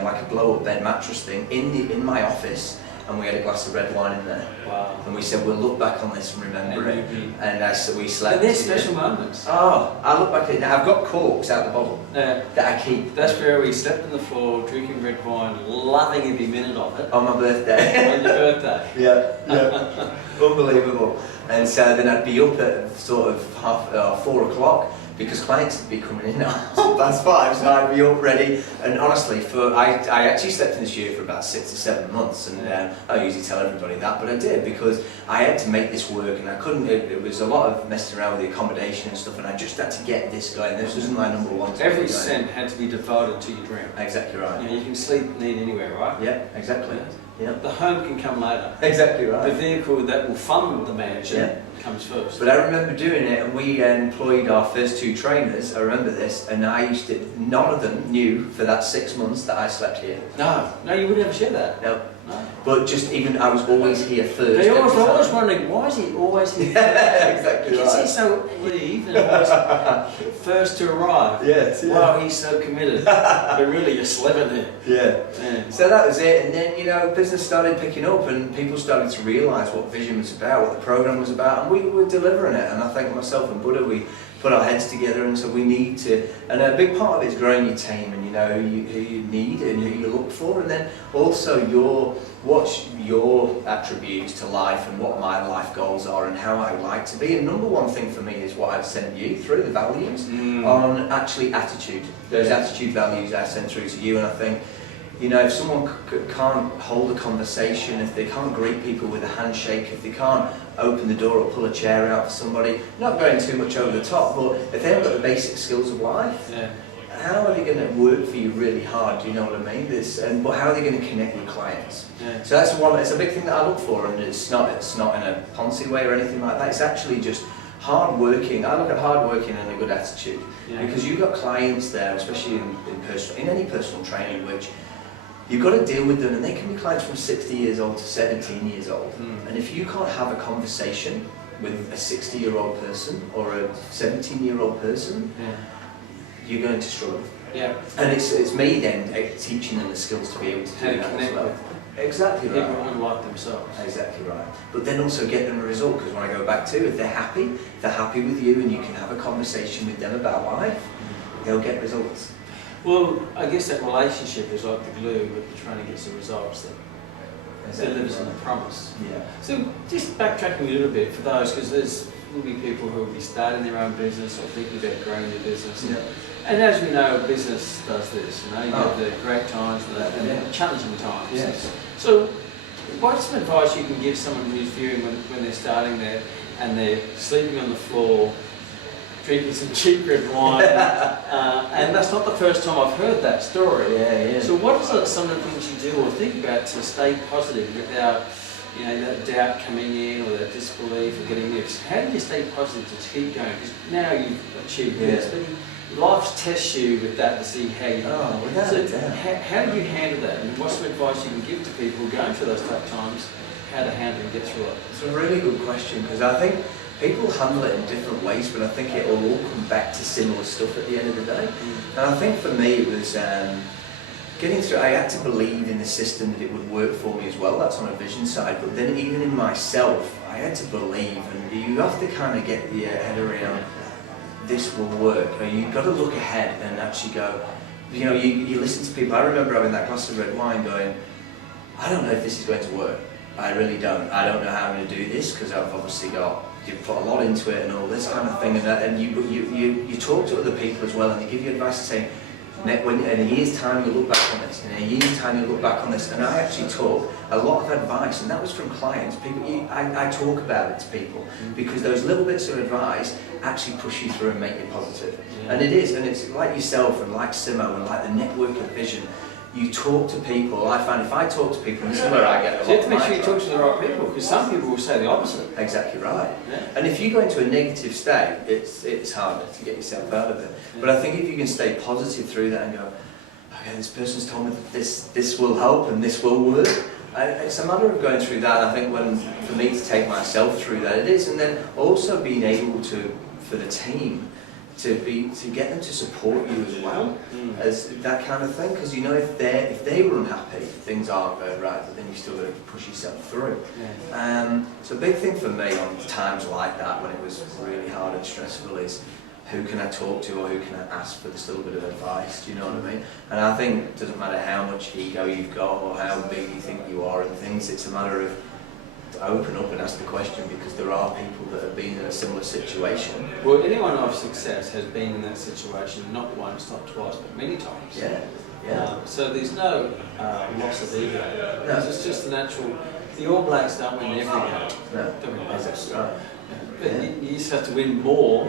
like a blow-up bed mattress thing in my office, and we had a glass of red wine in there. Wow. And we said, we'll look back on this and remember it. And so we slept. And they're special moments. Oh, I look back at it now. I've got corks out the bottle that I keep. That's where we slept on the floor, drinking red wine, loving every minute of it. On my birthday. On your birthday. Yeah. Unbelievable. And so then I'd be up at sort of 4 o'clock because clients would be coming in at 5:30, so I'd be up ready. And honestly, I actually slept in the studio for about 6 or 7 months, and I usually tell everybody that, but I did because I had to make this work, and I couldn't. It was a lot of messing around with the accommodation and stuff, and I just had to get this going. This was my number one. Every cent had to be devoted to your dream. Exactly right. You know, you can sleep and eat anywhere, right? Yeah, exactly. Yeah. The home can come later. Exactly right. The vehicle that will fund the mansion comes first. But I remember doing it, and we employed our first 2 trainers. I remember this, and none of them knew for that 6 months that I slept here. No, you would never share that. No. No. But just even, I was always here first. They always wondering, why is he always here? Exactly Because right. he's so leave and always first to arrive. Yes, yeah. Wow, he's so committed. But really, you're slipping there. Yeah. So that was it, and then business started picking up, and people started to realise what Vision was about, what the program was about, and we were delivering it. And I think myself and Buddha, we put our heads together, and so we need to. And a big part of it is growing your team, and who you need and who you look for, and then also what's your attributes to life and what my life goals are and how I like to be. And number one thing for me is what I've sent you through, the values, on actually attitude. Those attitude values I sent through to you, and I think, if someone can't hold a conversation, if they can't greet people with a handshake, if they can't open the door or pull a chair out for somebody, not going too much over the top, but if they haven't got the basic skills of life, how are they going to work for you really hard? Do you know what I mean? But how are they going to connect with clients? Yeah. So that's one. It's a big thing that I look for, and it's not in a Ponzi way or anything like that. It's actually just hard working. I look at hard working and a good attitude, because you've got clients there, especially in any personal training, which you've got to deal with them, and they can be clients from 60 years old to 17 years old. And if you can't have a conversation with a 60-year-old person or a 17-year-old person, you're going to struggle. Yeah. And it's me then teaching them the skills to be able to do that as well. Exactly right. People unlike themselves. Exactly right. But then also get them a result, because when I go back to, if they're happy with you, and you can have a conversation with them about life, they'll get results. Well, I guess that relationship is like the glue, but the training gets the results that delivers on the promise. Yeah. So just backtracking a little bit for those, because will be people who will be starting their own business or thinking about growing their business. Yeah. And as we know, business does this. You have the great times and the challenging times. Yes. So what's some advice you can give someone who's viewing when they're starting there and they're sleeping on the floor, drinking some cheap red wine, and that's not the first time I've heard that story. Yeah. So what are some of the things you do or think about to stay positive without that doubt coming in or that disbelief or getting nervous? How do you stay positive to keep going? Because now you've achieved this, but life tests you with that to see how you how do you handle that? And what's some advice you can give to people going through those tough times, how to handle and get through it? It's a really good question, because I think people handle it in different ways, but I think it will all come back to similar stuff at the end of the day. And I think for me it was getting through. I had to believe in the system that it would work for me as well. That's on a vision side, but then even in myself, I had to believe, and you have to kind of get your head around this will work. You've got to look ahead and actually go, you listen to people. I remember having that glass of red wine going, I don't know if this is going to work. I really don't. I don't know how I'm going to do this, because I've obviously you've put a lot into it and all this kind of thing, and you talk to other people as well, and they give you advice to say, in a year's time you'll look back on this, in a year's time you'll look back on this. And I actually took a lot of advice, and that was from clients. I talk about it to people, because those little bits of advice actually push you through and make you positive. And it's like yourself and like Simo and like the network of vision. You talk to people. I find if I talk to people, and this is where I get a lot of you have to make sure you talk to the right people, because some people will say the opposite. Exactly right. Yeah. And if you go into a negative state, it's harder to get yourself out of it. Yeah. But I think if you can stay positive through that and go, okay, this person's told me that this will help and this will work, It's a matter of going through that. I think for me to take myself through that, it is, and then also being able to, for the team, to get them to support you as well, as that kind of thing. Because you know, if they were unhappy, things aren't going right, but then you still got to push yourself through. So a big thing for me on times like that, when it was really hard and stressful, is who can I talk to, or who can I ask for this little bit of advice, do you know what I mean? And I think it doesn't matter how much ego you've got or how big you think you are and things, it's a matter of open up and ask the question, because there are people that have been in a similar situation. Well, anyone of success has been in that situation, not once, not twice, but many times. So there's no loss of ego. No. It's just the natural. The All Blacks don't win every game. No, Don't win exactly right. But you just have to win more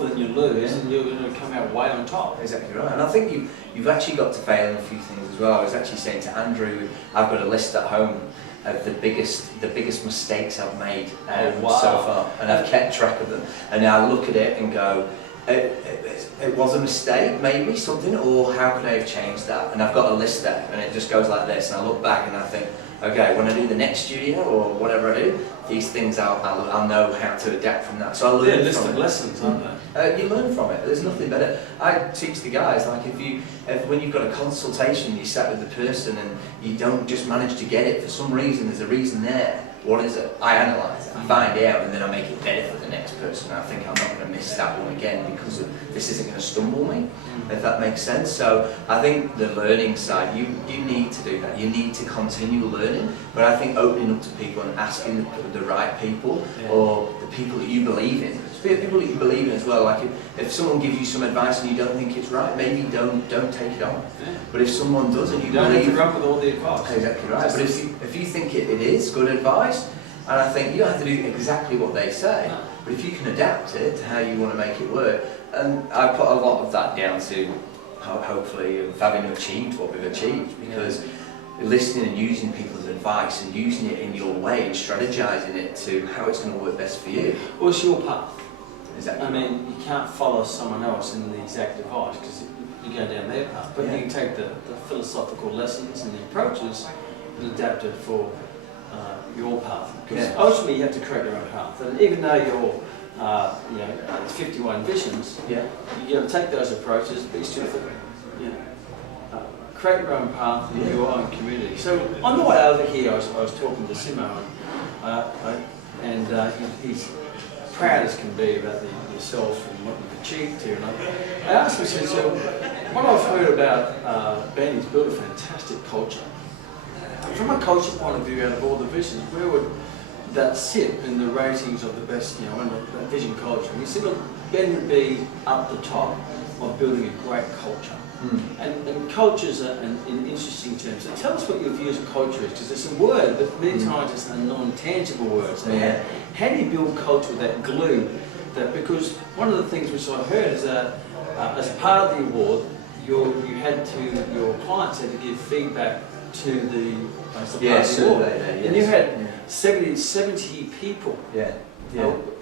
than you lose, and you're going to come out way on top. Exactly right. And I think you've actually got to fail in a few things as well. I was actually saying to Andrew, I've got a list at home of the biggest mistakes I've made so far, and I've kept track of them. And now I look at it and go, it was a mistake, maybe something, or how could I have changed that? And I've got a list there, and it just goes like this. And I look back and I think, okay, when I do the next studio or whatever I do, these things I'll know how to adapt from that. So I learn list from of it. lessons, aren't they? You learn from it. There's nothing better. I teach the guys, like when you've got a consultation, you sat with the person and you don't just manage to get it for some reason. There's a reason there. What is it? I analyse it. I find out, and then I make it better for the next person. I think I'm not going to miss that one again because this isn't going to stumble me, if that makes sense. So I think the learning side, you need to do that. You need to continue learning, but I think opening up to people and asking the right people, or the people that you believe in. People that you believe in as well. Like if someone gives you some advice and you don't think it's right, maybe don't take it on. But if someone does and you don't believe, have to run with all the advice. Exactly right. But if you think it is good advice, and I think you don't have to do exactly what they say, but if you can adapt it to how you want to make it work, and I put a lot of that down to hopefully having achieved what we've achieved, because listening and using people's advice and using it in your way and strategizing it to how it's going to work best for you. Well, it's your path. Exactly. I mean, you can't follow someone else in the exact advice because you go down their path, but you can take the philosophical lessons and the approaches and adapt it for your path. Because ultimately you have to create your own path, and even though you're 51 visions, you got to take those approaches, but you still create your own path in your own community. So on the way over here, I was talking to Simo, and he's proud as can be about yourself and what you've achieved here. And I asked him, I said, so what I've heard about Ben, he's built a fantastic culture. From a culture point of view, out of all the visions, where would that sit in the ratings of the best, in the vision culture? And he said, look, Ben would be up the top of building a great culture. And cultures are in interesting terms. So tell us what your views of culture is, because it's a word, but many times it's a non-tangible word. So how do you build culture with that glue? Because one of the things which I heard is that as part of the award, your clients had to give feedback to the survey, and you had 70 people.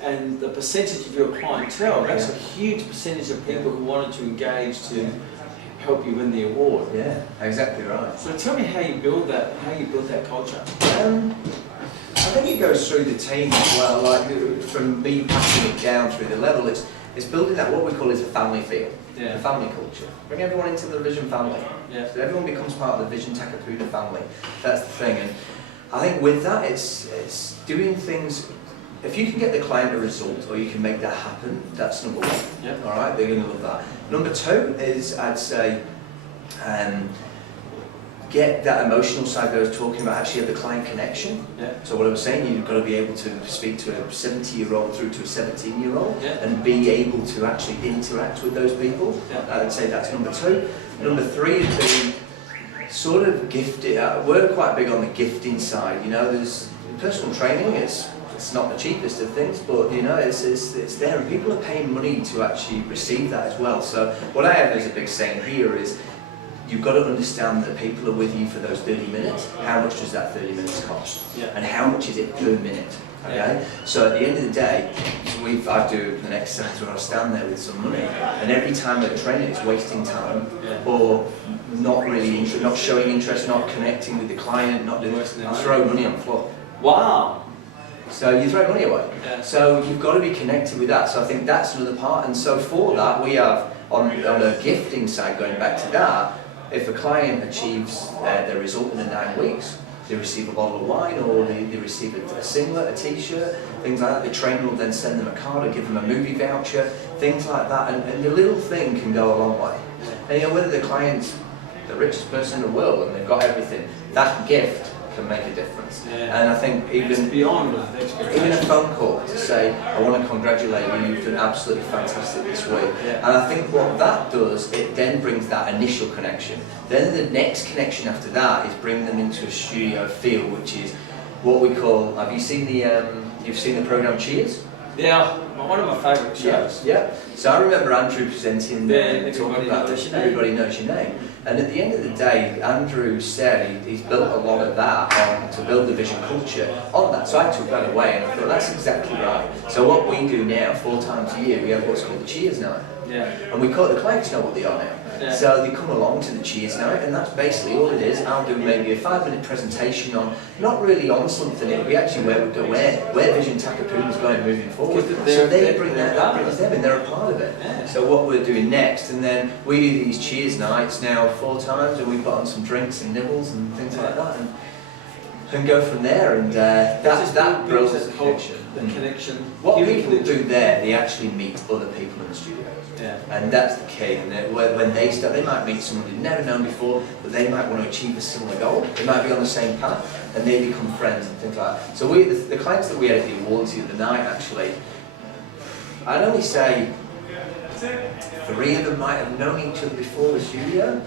And the percentage of your clientele, that's a huge percentage of people who wanted to engage to help you win the award. Yeah, exactly right. So tell me how you build that culture. I think it goes through the team as well, like from me passing it down through the level, it's building that, what we call is a family feel, the family culture. Bring everyone into the Vision family. So everyone becomes part of the Vision Takapuna family. That's the thing. And I think with that, it's doing things. If you can get the client a result, or you can make that happen, that's number one. All right, they're going to love that. Number two is, I'd say, get that emotional side that I was talking about, actually have the client connection. So what I was saying, you've got to be able to speak to a 70-year-old through to a 17-year-old and be able to actually interact with those people. I'd say that's number two. Number three is being sort of gifted. We're quite big on the gifting side. There's personal training. It's not the cheapest of things, but it's there, and people are paying money to actually receive that as well. So what I have as a big saying here is, you've got to understand that people are with you for those 30 minutes. How much does that 30 minutes cost? And how much is it per minute? Okay? So at the end of the day, I do the next sentence where I stand there with some money, and every time a trainer is wasting time or not really not showing interest, not connecting with the client, not doing this, I throw money on the floor. Wow. So you throw money away. Yeah. So you've got to be connected with that. So I think that's another part. And so for that, we have on a gifting side, going back to that, if a client achieves their result in the 9 weeks, they receive a bottle of wine, or they receive a singlet, a t-shirt, things like that. The trainer will then send them a card or give them a movie voucher, things like that. And the little thing can go a long way. And you know, whether the client's the richest person in the world and they've got everything, that gift can make a difference. Yeah. And I think even beyond even a phone call to say, I want to congratulate you, you've done absolutely fantastic this week. Yeah. And I think what that does, it then brings that initial connection. Then the next connection after that is bring them into a studio feel, which is what we call, have you seen you've seen the program Cheers? Yeah, one of my favourite shows. Yeah. So I remember Andrew presenting talking about this, Everybody Knows Your Name. And at the end of the day, Andrew said he's built a lot of that to build the vision culture on that. So I took that away and I thought that's exactly right. So what we do now, 4 times a year, we have what's called the Cheers Night. Yeah. And we call it, the clients know what they are now. Yeah. So they come along to the Cheers Night, and that's basically all it is. I'll do maybe a 5-minute presentation on, not really on something, it'll be actually where we go, where Vision Takapuna is going moving forward. So they bring that brings them in, they're a part of it. Yeah. So what we're doing next, and then we do these Cheers Nights now 4 times, and we put on some drinks and nibbles and things like that, and go from there. And that builds the connection. The connection. What people do there, they actually meet other people in the studio. Yeah. And that's the key. And when they start, they might meet someone they've never known before, but they might want to achieve a similar goal. They might be on the same path, and they become friends and things like that. So the clients that we had at the awards the other night, actually, I'd only say 3 of them might have known each other before the studio,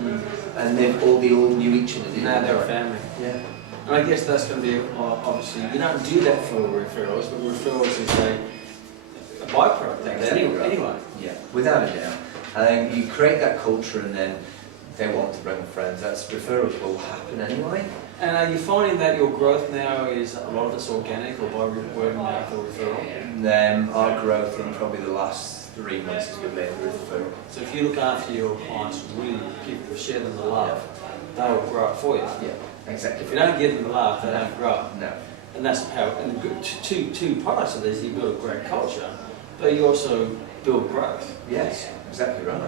and they all knew each other. Now they're a family. Yeah. And I guess that's going to be, obviously, you don't do that for referrals, but referrals is a byproduct anyway. Yeah, without a doubt. I think you create that culture, and then they want to bring friends. Referrals will happen anyway. And are you finding that your growth now is a lot of it's organic, or by word of mouth or referral? Our growth in probably the last 3 months has been made through referral. So if you look after your clients, really share them the love, they will grow it for you. Yeah, exactly. If you don't give them the love, they don't grow. No. And that's how. And two products of this: you build a great culture, but you also build growth. Yes, exactly right.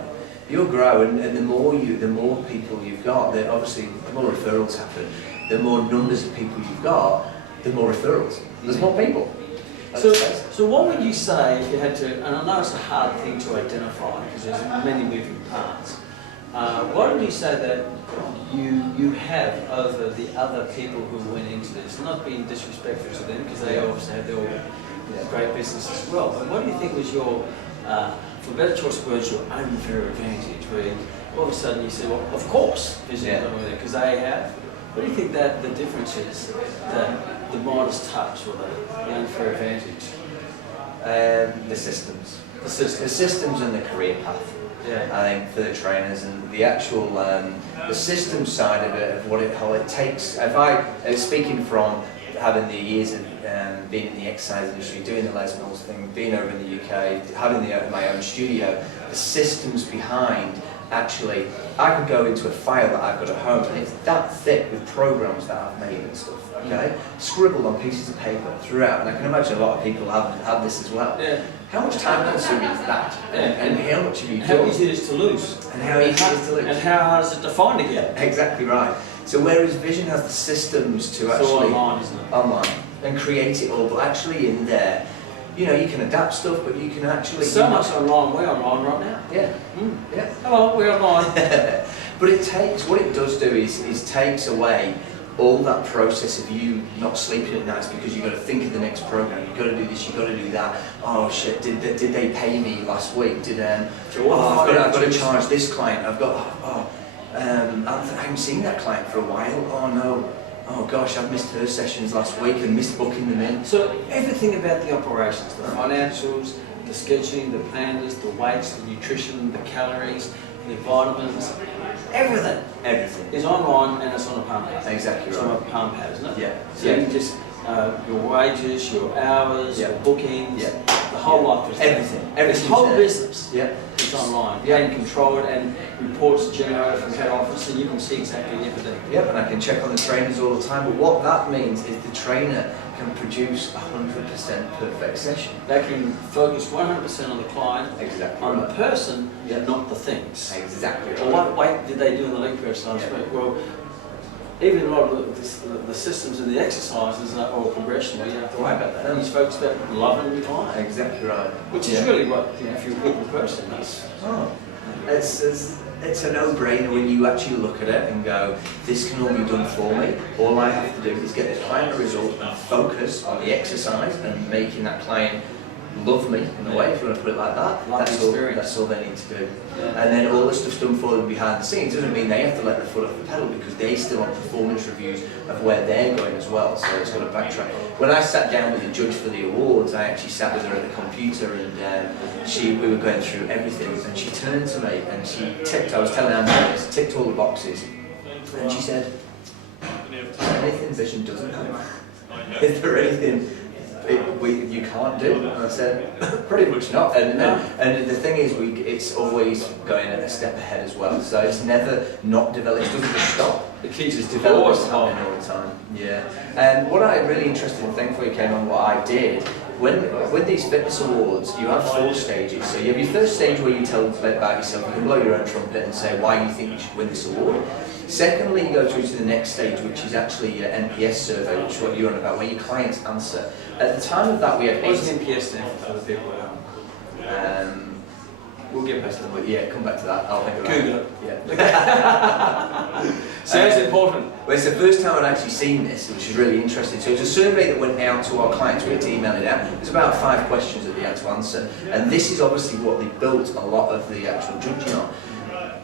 You'll grow, and the more people you've got, then obviously the more referrals happen. The more numbers of people you've got, the more referrals. There's more people. So what would you say if you had to? And I know it's a hard thing to identify because there's many moving parts. What would you say that you have over the other people who went into this? Not being disrespectful to them because they obviously have their own great business as well. But what do you think was your, for better choice of words, your unfair advantage? Where all of a sudden you say, well, of course, because they have. What do you think that the difference is? The modest touch or the unfair advantage? The systems. The systems. The systems and the career path. Yeah. I think for the trainers, and the actual the system side of it, of how it takes. If I speaking from having the years of being in the exercise industry, doing the Les Mills thing, being over in the UK, having my own studio, the systems behind. Actually, I could go into a file that I've got at home, and it's that thick with programs that I've made and stuff. Okay, scribbled on pieces of paper throughout, and I can imagine a lot of people have this as well. Yeah. How much time consuming is that? And how much have you done? How easy it is to lose. And how easy it is to lose. And how hard is it to find again? Exactly right. So whereas Vision has the systems to actually... So online, isn't it? Online. And create it all, but actually in there, you know, you can adapt stuff, but you can actually... So much online, we're online right now. Yeah. Yeah. Hello, we're online. But it takes, what it does do is takes away all that process of you not sleeping at nights because you've got to think of the next program, you've got to do this, you've got to do that. Oh shit, did they pay me last week? I've got to charge this client, I haven't seen that client for a while, oh no. Oh gosh, I've missed her sessions last week and missed booking them in. So everything about the operations, the financials, the scheduling, the planners, the weights, the nutrition, the calories, the vitamins, everything is online and it's on a palm pad. Exactly it's right. on a palm pad, isn't it? Yeah. So you just your wages, your hours, your bookings, The whole life is everything. This whole business Yeah. is online Yeah. and controlled, and reports generated from head office, and you can see exactly everything. Yep, and I can check on the trainers all the time. But what that means is the trainer can produce 100% perfect session. They can focus 100% on the client, Exactly on right. the person, Yeah. and not the things. Exactly Well, right. what weight did they do in the leg press last Yeah. week? Well, even a lot of the systems and the exercises or progression, you don't have to worry about that. He's focused about loving the client, Exactly right. which is really what, if you're a people person, that's. Oh. It's a no-brainer when you actually look at it and go, this can all be done for me. All I have to do is get the client a result and focus on the exercise and making that client love me in a way, if you want to put it like that. Love the experience. That's all they need to do. Yeah. And then all the stuff's done for them behind the scenes. Doesn't mean they have to let their foot off the pedal, because they still want performance reviews of where they're going as well. So it's got to backtrack. When I sat down with the judge for the awards, I actually sat with her at the computer, and we were going through everything, and she turned to me and she ticked. I was telling her ticked all the boxes, and she said, "Is there anything Vision doesn't have? Is there anything you can't do?" And I said, "Pretty much not." And the thing is, it's always going a step ahead as well. So it's never not developed. It doesn't just stop. The keys It's development happening all the time. Yeah. And what I really interesting thing for you came on, what I did. With these fitness awards, you have 4 stages. So you have your first stage where you tell them about yourself, you can blow your own trumpet and say why you think you should win this award. Secondly, you go through to the next stage, which is actually your NPS survey, which is what you're on about, where your clients answer. At the time of that, we had What does NPS stand for the people at home? We'll get back to that. Yeah, come back to that. I'll think about Google it. it. Yeah. Sounds important. Well, it's the first time I'd actually seen this, which is really interesting. So it was a survey that went out to our clients. We had to email it out. There's about 5 questions that they had to answer. And this is obviously what they built a lot of the actual judging on.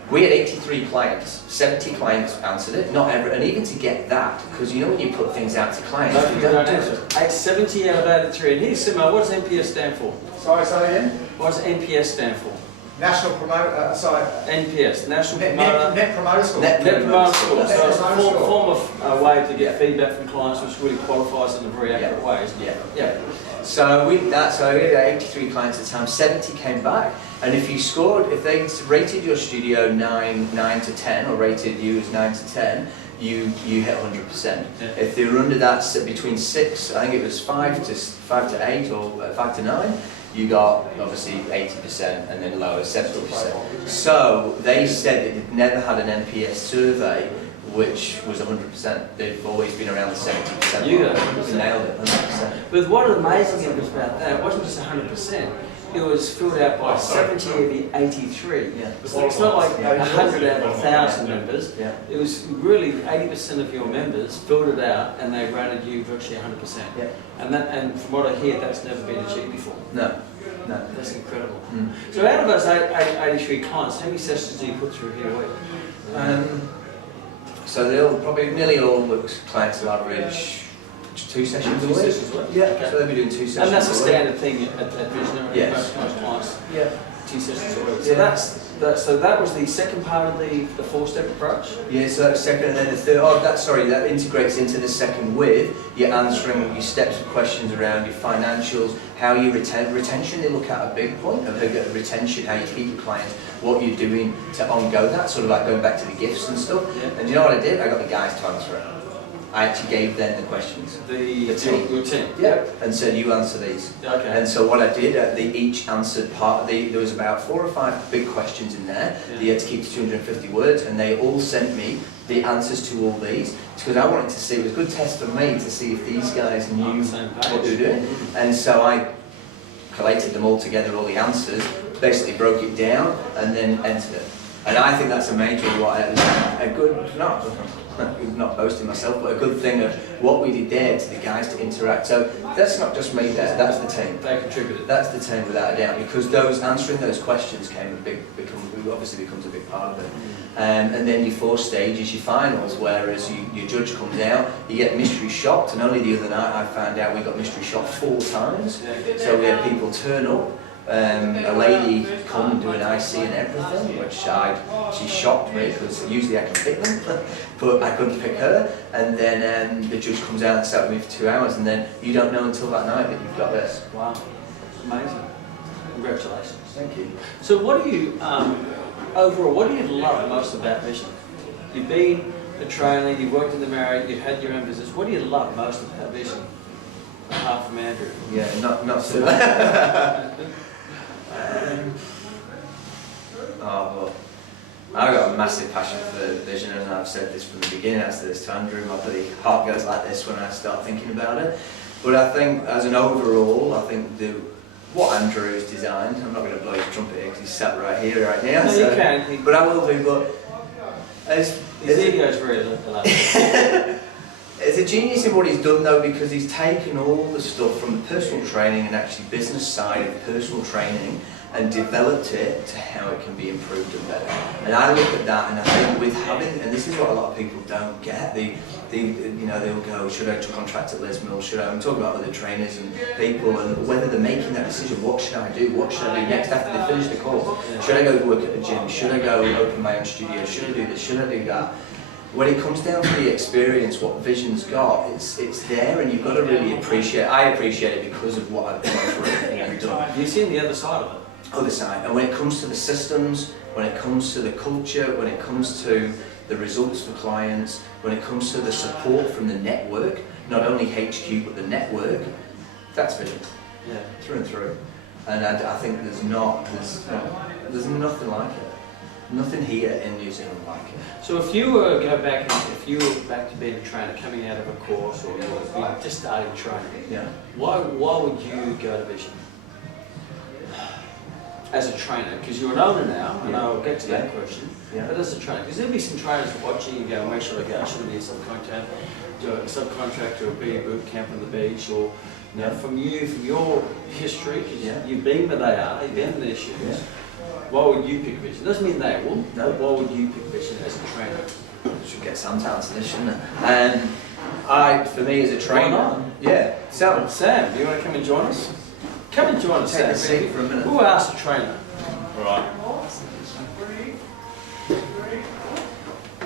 We had 83 clients, 70 clients answered it, not every, and even to get that, because you know when you put things out to clients, they don't do it. 70 out of 83. And here's Simo, what does NPS stand for? Sorry, say again? What does NPS stand for? National Promoter, sorry. NPS, National Promoter. Net Promoter Score. Net Promoter Score. Net So it's a Promoter Score. form of way to get feedback from clients, which really qualifies in a very accurate way, isn't it? Yeah. So we had 83 clients at the time, 70 came back, and if you scored, if they rated your studio 9 to 10, or rated you as 9 to 10, you hit 100%. Yeah. If they were under that, between 6, I think it was 5 to 8 or 5 to 9, you got obviously 80% and then lower 70%. So they said that they'd never had an NPS survey which was 100%. They've always been around the 70%. You got mark. 100%. Nailed it, 100%. But what amazing thing was about that, it wasn't just 100%. It was filled out by 70 of the 83. Yeah. So it's not like 100 out of 1,000 members. Yeah. It was really 80% of your members filled it out and they rated you virtually 100%. Yeah. And from what I hear, that's never been achieved before. No. That's incredible. Mm. So out of those 83 clients, how many sessions do you put through here a week? So they'll probably nearly all clients will average 2 sessions a week. 2 sessions a week? Yeah. Okay. So they'll be doing 2 sessions. And that's a a week. standard thing at Visionary. Yes. Most clients. Yeah. 2 sessions a week. So Yeah. so that was the second part of the 4-step approach. Yeah, so that's second, and then the third. That integrates into the second with you're answering your steps of questions around your financials, how you retention. They look at a big point of retention, how you keep your clients, what you're doing to ongo that, sort of like going back to the gifts and stuff. Yeah. And you know what I did? I got the guys to answer it. I actually gave them the questions. The team. Your team. Yep. And said, you answer these. Okay. And so what I did, they each answered there was about 4 or 5 big questions in there. Yeah. They had to keep to 250 words, and they all sent me the answers to all these, because I wanted to see, it was a good test for me to see if these guys knew On the same page. what they were doing. And so I collated them all together, all the answers, basically broke it down, and then entered it. And I think that's a major, a good, not boasting myself, but a good thing of what we did there to the guys to interact. So that's not just me there, that's the team. They contributed. That's the team without a doubt, because answering those questions obviously becomes a big part of it. And then your 4 stages, your finals, whereas your judge comes out, you get mystery shopped, and only the other night I found out we got mystery shopped 4 times. So we had people turn up. A lady come and do an IC and everything, which she shocked me, because usually I can pick them, but I couldn't pick her. And then the judge comes out and sat with me for 2 hours, and then you don't know until that night that you've got this. Wow, amazing. Thank you. So what do you, overall, what do you love most about Vision? You've been a trainer, you've worked in the Marriott, you've had your own business. What do you love most about Vision? Apart from Andrew. Yeah, not so. Well, I've got a massive passion for Vision, and I've said this from the beginning. I said this to Andrew. My bloody heart goes like this when I start thinking about it. But I think, as an overall, I think what Andrew has designed. I'm not going to blow his trumpet here because he's sat right here, right now. No, so, you can. But I will do. But his ego is very loud. It's a genius in what he's done though, because he's taken all the stuff from the personal training and actually business side of personal training and developed it to how it can be improved and better. And I look at that and I think with having, and this is what a lot of people don't get, they'll go, should I contract at Les Mills, I'm talking about other trainers and people, and whether they're making that decision, what should I do next after they finish the course? Should I go work at the gym? Should I go open my own studio? Should I do this? Should I do that? When it comes down to the experience, what Vision's got, it's there, and you've got to really appreciate. I appreciate it because of what I've gone through and done. You've seen the other side of it. Other side, and when it comes to the systems, when it comes to the culture, when it comes to the results for clients, when it comes to the support from the network, not only HQ but the network, that's Vision. Yeah, through and through. And I think there's nothing like it. Nothing here in New Zealand like it. So if you were back to being a trainer, coming out of a course, or you were just starting training, Yeah. why would you go to Vision? As a trainer, because you're an owner now, and I'll get to that question, but as a trainer, because there'll be some trainers watching and going, where should I go? Should I be a subcontractor or be a boot camp on the beach? Or, you know, from your history, because you've been where they are, you've been in their shoes, why would you pick Vision? Doesn't mean they will, but why would you pick Vision as a trainer? Should get some talents in this, shouldn't it? And for me as a trainer, not? Sam, do you want to come and join us? Come and join us, Take Sam. a seat for a minute. Who asked a trainer? Right.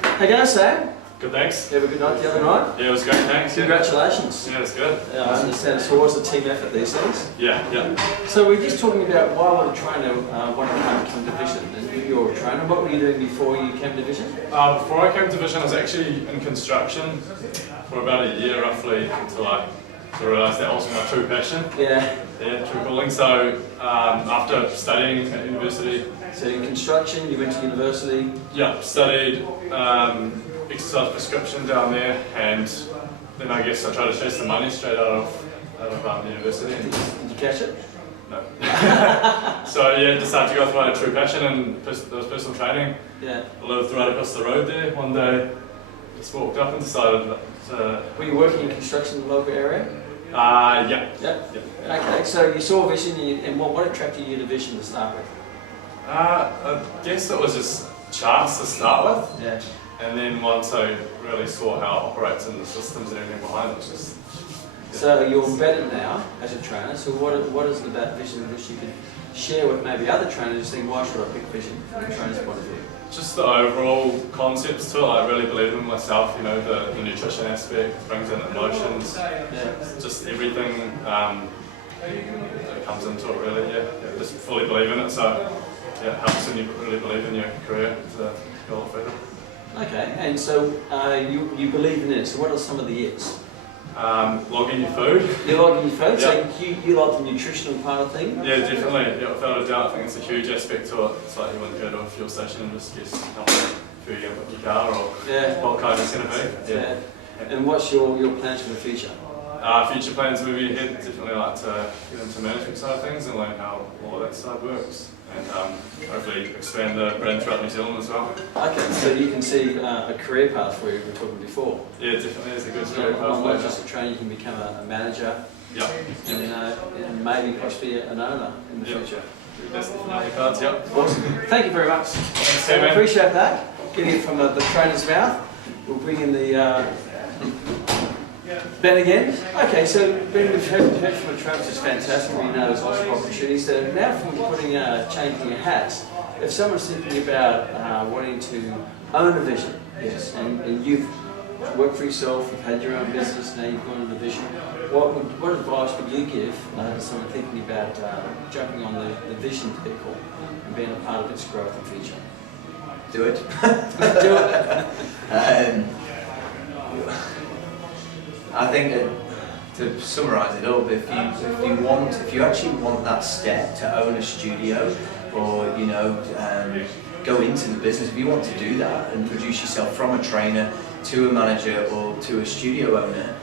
How you going, Sam? Good, thanks. You have a good night the other night? Yeah, it was great, thanks. Congratulations. Yeah, it's good. I understand it's always a team effort these days. Yeah. So we're just talking about why would a trainer want to come to Vision? And you're a trainer. What were you doing before you came to Vision? Before I came to Vision, I was actually in construction for about a year roughly until I realised that was my true passion. Yeah. Yeah, true calling. So after studying at university. So in construction, you went to university? Yeah, studied exercise prescription down there, and then I guess I tried to chase the money straight out of university. Did you catch it? No. So yeah, decided to go for my true passion, and that was personal training. Yeah. I lived right across the road there. One day, just walked up and decided to... Were you working in construction in the local area? Yeah. Okay, so you saw Vision, and what attracted you to Vision to start with? I guess it was just chance to start with. Yeah. And then once I really saw how it operates and the systems and everything behind it, it's just... So you're embedded now as a trainer, so what is it about Vision which you can share with maybe other trainers who think, why should I pick Vision from a trainer's point of view? Just the overall concepts to it, I really believe in myself, you know, the nutrition aspect, brings in emotions, just everything that comes into it really, just fully believe in it, so it helps when you really believe in your career to go a lot further. Okay, and so you believe in it, so what are some of the years? Logging your food. You're logging your food, so you like the nutritional part of things? Yeah, definitely. Yeah, without a doubt, I think it's a huge aspect to it. It's like you wouldn't go to a fuel station and just guess how much food you're going to put in your car or what kind it's going to be. Yeah. And what's your plans for the future? Future plans moving ahead, definitely like to get into management side of things and learn how all of that side works. And hopefully expand the brand throughout New Zealand as well. Okay, so you can see a career path for you we were talking before. Yeah, definitely is a good So career path. not just a trainer, you can become a manager and maybe possibly an owner in the future. That's definitely the cards, Awesome. Thank you very much. Thanks, I man. appreciate that. Getting it from the trainer's mouth. We'll bring in the Ben again. Okay, so Ben, we've heard from a trainer, which is fantastic. We know there's lots of opportunities. So now from changing your hats, if someone's thinking about wanting to own a vision, and you've worked for yourself, you've had your own business, now you've gone into vision, what advice would you give to someone thinking about jumping on the vision vehicle and being a part of its growth and future? Do it. Do it. I think to summarise it all, if you actually want that step to own a studio, or go into the business, if you want to do that and produce yourself from a trainer to a manager or to a studio owner,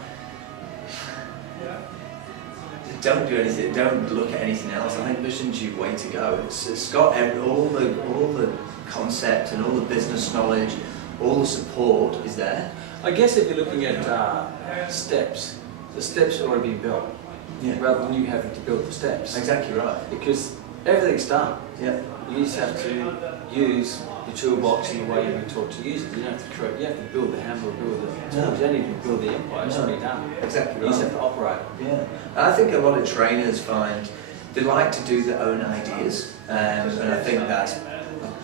don't do anything. Don't look at anything else. I think vision's your way to go. It's got all the concept and all the business knowledge, all the support is there. I guess if you're looking at steps, the steps are already been built, rather than you having to build the steps. Exactly right. Because everything's done. Yeah. You just have to use the toolbox in the way you've been taught to use it. You don't have to create. You have to build the hammer, build the tools. You don't need to build the empire. It's already done. Exactly right. You just have to operate. Yeah. And I think a lot of trainers find they like to do their own ideas, and I think that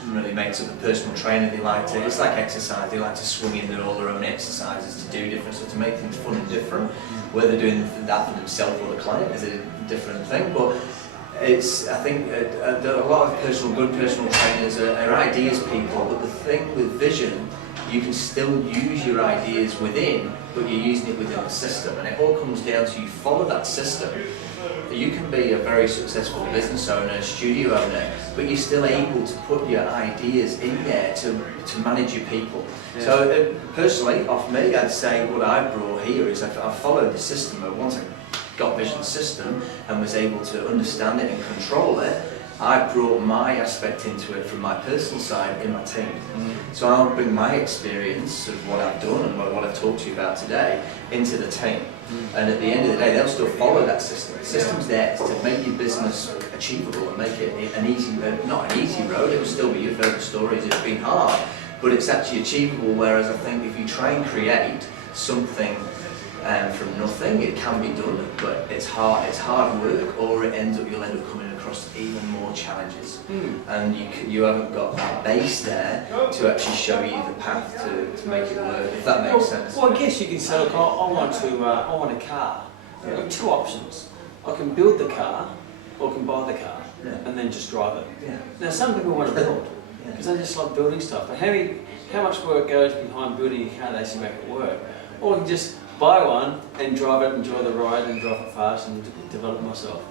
really makes up a personal trainer. They like to. It's like exercise. They like to swing in all their own exercises to do different stuff, to make things fun and different. Whether they're doing that for themselves or the client is a different thing, but. I think a lot of good personal trainers are ideas people, but the thing with vision, you can still use your ideas within, but you're using it within the system, and it all comes down to you follow that system. You can be a very successful business owner, studio owner, but you're still able to put your ideas in there to manage your people. Yeah. So personally, off me, I'd say what I brought here is I followed the system. Once I got vision system and was able to understand it and control it, I brought my aspect into it from my personal side in my team. So I'll bring my experience of what I've done and what I've talked to you about today into the team. And at the end of the day, they'll still follow that system. The system's there to make your business achievable and make it an easy, not an easy road. It will still be your favourite stories. It's been hard, but it's actually achievable. Whereas I think if you try and create something from nothing, it can be done, but it's hard work, or you'll end up coming across even more challenges, and you haven't got that base there to actually show you the path to make it work. If that makes sense. Well, I guess you can say, look, I want a car. I've got two options. I can build the car, or I can buy the car, and then just drive it. Yeah. Now, some people want to build because they just like building stuff. But how much work goes behind building a car to actually make it work? Or I can just buy one and drive it, enjoy the ride, and drive it fast and develop myself.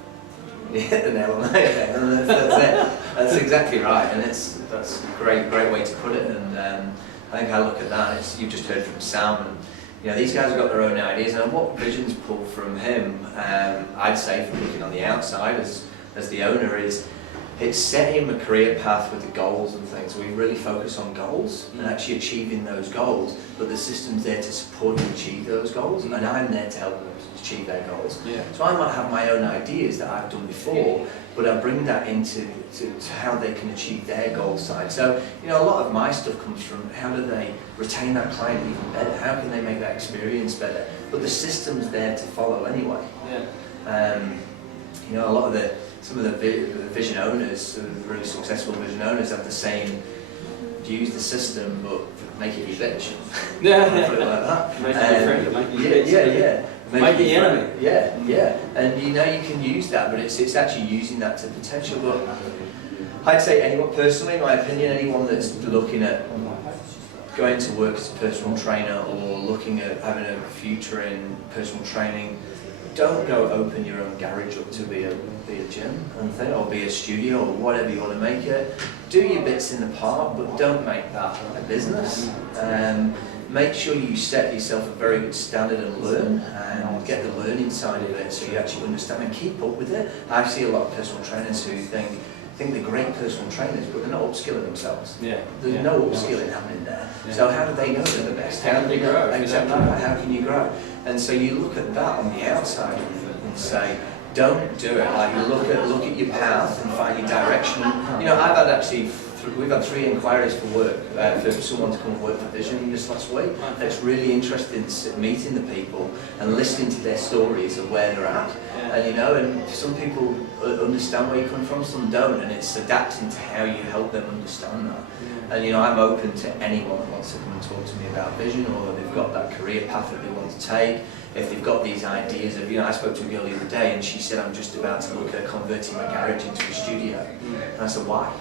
Yeah, that's it. That's exactly right, and that's a great way to put it. And I think I look at that. You've just heard from Sam, and these guys have got their own ideas. And what vision's pulled from him, I'd say, from looking on the outside as the owner, is it's set him a career path with the goals and things. We really focus on goals and actually achieving those goals, but the system's there to support him achieve those goals, and I'm there to help them achieve their goals. Yeah. So I might have my own ideas that I've done before, but I bring that into to how they can achieve their goal side. So a lot of my stuff comes from how do they retain that client even better? How can they make that experience better? But the system's there to follow anyway. Yeah. A lot of some of the vision owners, really successful vision owners, have the same, use the system but make it your bitch. Yeah. Put it like that. Make it your friend, make it your bitch. Yeah. Make the enemy. Yeah. And you can use that, but it's actually using that to potential. But I'd say anyone, personally, in my opinion, anyone that's looking at going to work as a personal trainer or looking at having a future in personal training, don't go open your own garage up to be a gym or be a studio or whatever you want to make it. Do your bits in the park, but don't make that a business. Make sure you set yourself a very good standard and learn, and get the learning side of it so you actually understand and keep up with it. I see a lot of personal trainers who think they're great personal trainers, but they're not upskilling themselves. Yeah. There's no upskilling happening there. Yeah. So how do they know they're the best? How can you grow? Exactly. How can you grow? And so you look at that on the outside and say, don't do it. Like, you look at your path and find your direction. We've had 3 inquiries for work, for someone to come and work for Vision this last week. And it's really interesting meeting the people and listening to their stories of where they're at. And and some people understand where you come from, some don't, and it's adapting to how you help them understand that. And I'm open to anyone that wants to come and talk to me about Vision, or they've got that career path that they want to take. if they've got these ideas of, I spoke to a girl the other day and she said, I'm just about to look at converting my garage into a studio. And I said, why?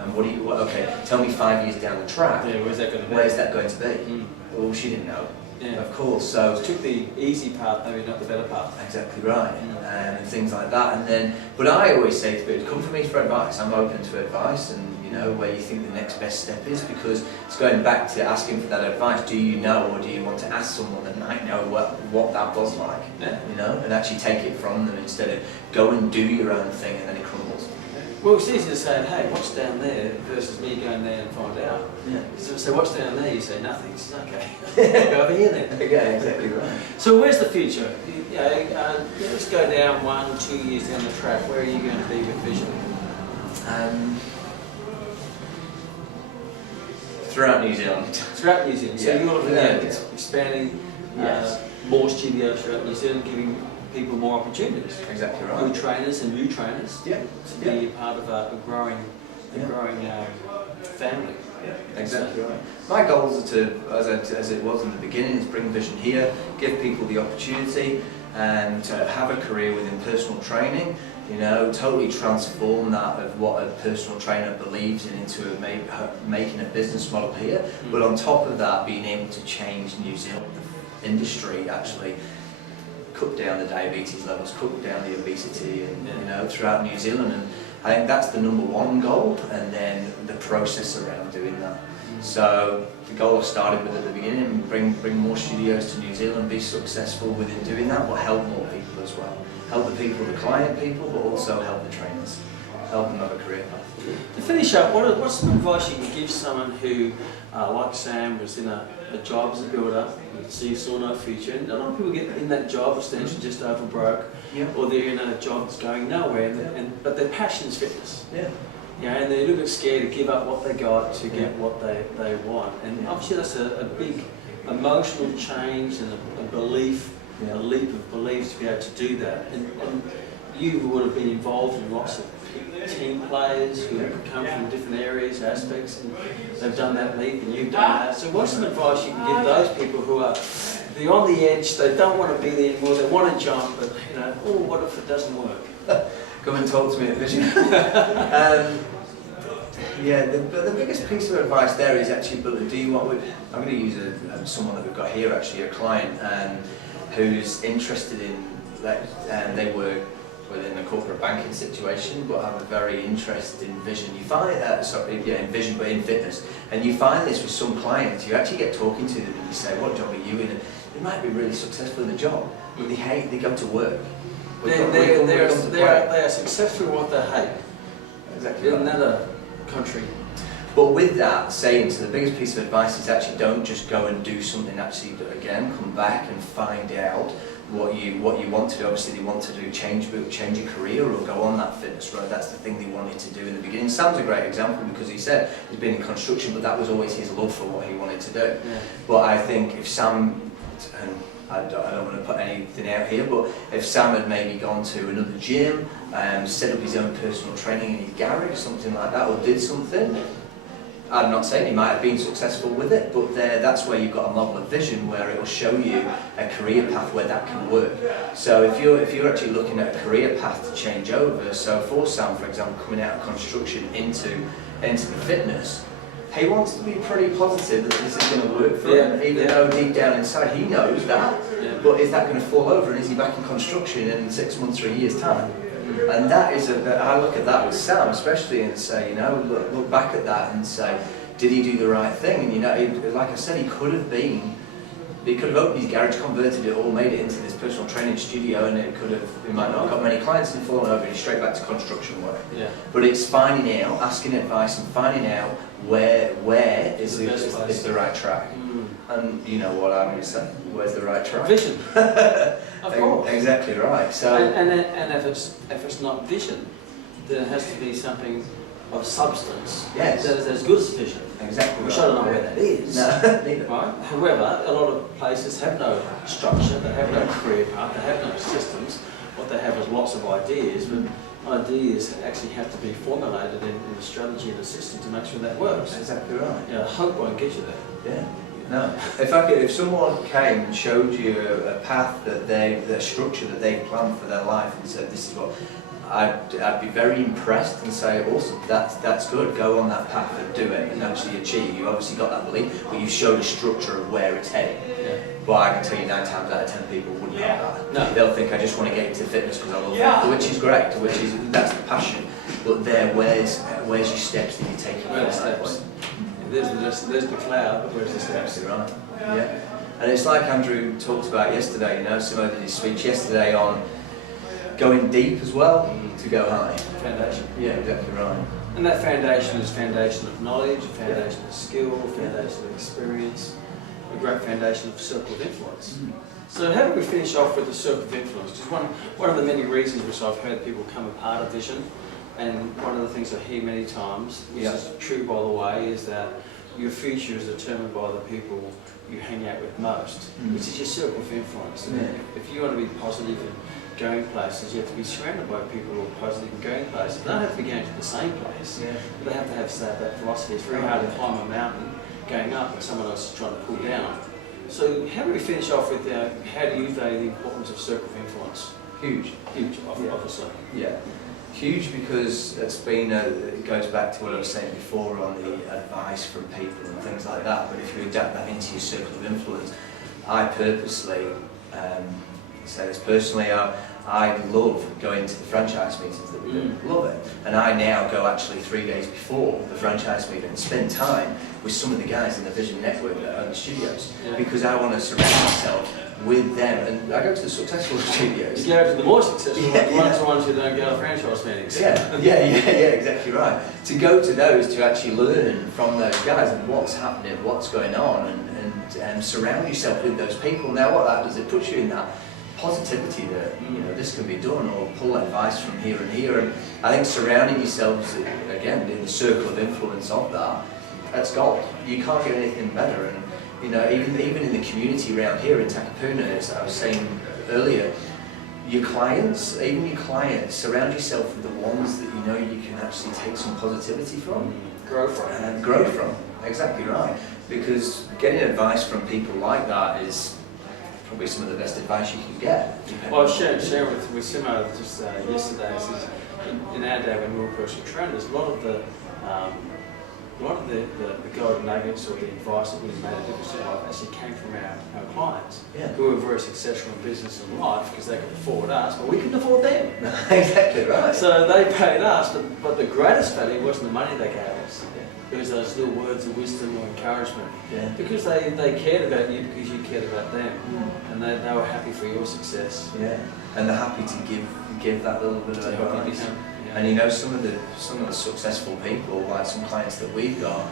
And okay, tell me 5 years down the track, where's that going to be? Where's that going to be? Well, she didn't know. Yeah. Of course, so she took the easy path, maybe not the better path. Exactly right, and things like that. But I always say to people, come for me for advice. I'm open to advice, and where you think the next best step is, because it's going back to asking for that advice. Do you know, or do you want to ask someone that might know what that was like? And actually take it from them instead of go and do your own thing and then it crumbles. Well, it's easy to say, hey, what's down there, versus me going there and find out. Yeah. So what's down there? You say nothing. It's okay. Go over here then. Yeah, exactly right. So where's the future? Let's go down 1-2 years down the track. Where are you going to be with vision? Throughout New Zealand. Throughout New Zealand. So you're looking at expanding more studios throughout New Zealand, giving people more opportunities. Exactly right. Good trainers and new trainers. Yeah. To be part of a growing family. Yeah, exactly right. My goals are to, as it was in the beginning, is bring vision here, give people the opportunity, and to have a career within personal training. Totally transform that of what a personal trainer believes in into making a business model here. But on top of that, being able to change New Zealand industry, actually cut down the diabetes levels, cut down the obesity, and throughout New Zealand. And I think that's the #1 goal, and then the process around doing that. So the goal I started with at the beginning, bring more studios to New Zealand, be successful within doing that, will help more people as well. Help the people, the client people, but also help the trainers, help them have a career path. To finish up, what's some advice you can give someone who, like Sam, was in a job as a builder, saw no future, and a lot of people get in that job, essentially just over broke, or they're in a job that's going nowhere, but their passion is fitness. And they're a little bit scared to give up what they got to get what they want. And obviously that's a big emotional change and a belief, a leap of belief to be able to do that. And you would have been involved in lots of team players who have come from different areas, aspects, and they've done that leap and you've done that. So what's some advice you can give those people who are they're on the edge, they don't want to be there anymore, they want to jump, but what if it doesn't work? Come and talk to me at Vision. The biggest piece of advice there is actually, but do you want? I'm going to use someone that we've got here, actually, a client, who's interested in that, and they work within a corporate banking situation, but have a very interest in vision. You find in vision, but in fitness, and you find this with some clients. You actually get talking to them, and you say, "What job are you in?" And they might be really successful in the job, but they go to work. They are successful in what they hate. Exactly. In another country. But with that saying, so the biggest piece of advice is actually don't just go and do something. Actually, again, come back and find out what you want to do. Obviously, they want to do change a career or go on that fitness road. That's the thing they wanted to do in the beginning. Sam's a great example because he said he's been in construction, but that was always his love for what he wanted to do. Yeah. But I think if Sam, and I don't want to put anything out here, but if Sam had maybe gone to another gym, set up his own personal training in his garage, something like that, or did something, I'm not saying he might have been successful with it, but that's where you've got a model of vision where it will show you a career path where that can work. So if you're actually looking at a career path to change over, so for Sam, for example, coming out of construction into the fitness, he wants to be pretty positive that this is going to work for him, even though deep down inside he knows that. But is that going to fall over, and is he back in construction in 6 months or a year's time? And that is I look at that with Sam especially and say, look back at that and say, did he do the right thing? And like I said, he could have opened his garage, converted it all, made it into this personal training studio, and he might not have got many clients and fallen over and he's straight back to construction work. Yeah. But it's finding out, asking advice and finding out where is the right track. And you know what I'm going to say, where's the right track? Vision. Of course. Exactly right. So and if it's not vision, then it has to be something of substance. Yes. That is as good as vision. Exactly. Which I don't know where that is. No, neither. Right? However, a lot of places have no structure, they have no career path, they have no systems. What they have is lots of ideas, but ideas actually have to be formulated in a strategy and a system to make sure that works. Exactly right. Hope won't get you there. Yeah. No. If someone came and showed you a path a structure that they planned for their life and said, this is what, I'd be very impressed and say, awesome, that's good, go on that path and do it and actually achieve. You obviously got that belief, but you showed a structure of where it's heading. Yeah. But I can tell you 9 times out of 10 people wouldn't have that. No. They'll think, I just want to get into fitness because I love it, which is great, that's the passion. But where's your steps that you're taking? Where are the steps? There's the cloud, but where's the steps? Right. Yeah. And it's like Andrew talked about yesterday, some of his speech yesterday on going deep as well to go high. Foundation. Yeah, exactly right. And that foundation is foundation of knowledge, a foundation of skill, a foundation of experience, a great foundation of circle of influence. So how do we finish off with the circle of influence? Because one of the many reasons which I've heard people come apart of vision, and one of the things I hear many times, which is true by the way, is that your future is determined by the people you hang out with most, which is your circle of influence. And if you want to be positive and going places, you have to be surrounded by people who are positive and going places. They don't have to be going to the same place, but they have to have that philosophy. It's very hard to climb a mountain going up and someone else is trying to pull down. So how do we finish off with how do you value the importance of circle of influence? Huge, Obviously. Yeah. Huge because it's been, it goes back to what I was saying before on the advice from people and things like that, but if you adapt that into your circle of influence, I purposely, say this personally, I love going to the franchise meetings that we do, love it. And I now go actually 3 days before the franchise meeting and spend time with some of the guys in the Vision Network that own the studios, because I want to surround myself with them, and I go to the successful studios. You go to the more successful ones, the ones who don't go to franchise meetings. Yeah, exactly right. To go to those, to actually learn from those guys and what's happening, what's going on, and surround yourself with those people. Now what that does, it puts you in that positivity that, this can be done, or pull advice from here and here. And I think surrounding yourselves, again, in the circle of influence of that's gold. You can't get anything better. And even in the community around here in Takapuna, as I was saying earlier, your clients, surround yourself with the ones that you can actually take some positivity from. Grow from. And grow from, exactly right. Because getting advice from people like that is probably some of the best advice you can get. Well, I was sharing with Simo just yesterday, in our day when we were personal trainers, a lot of the golden nuggets or the advice that we made a difference in life actually came from our clients who were very successful in business and life because they could afford us, but we couldn't afford them. Exactly right. So they paid us, but the greatest value wasn't the money they gave us. It was those little words of wisdom or encouragement. Because they cared about you because you cared about them. And they were happy for your success. Yeah. And they're happy to give that little bit of advice. And some of the successful people, like some clients that we've got,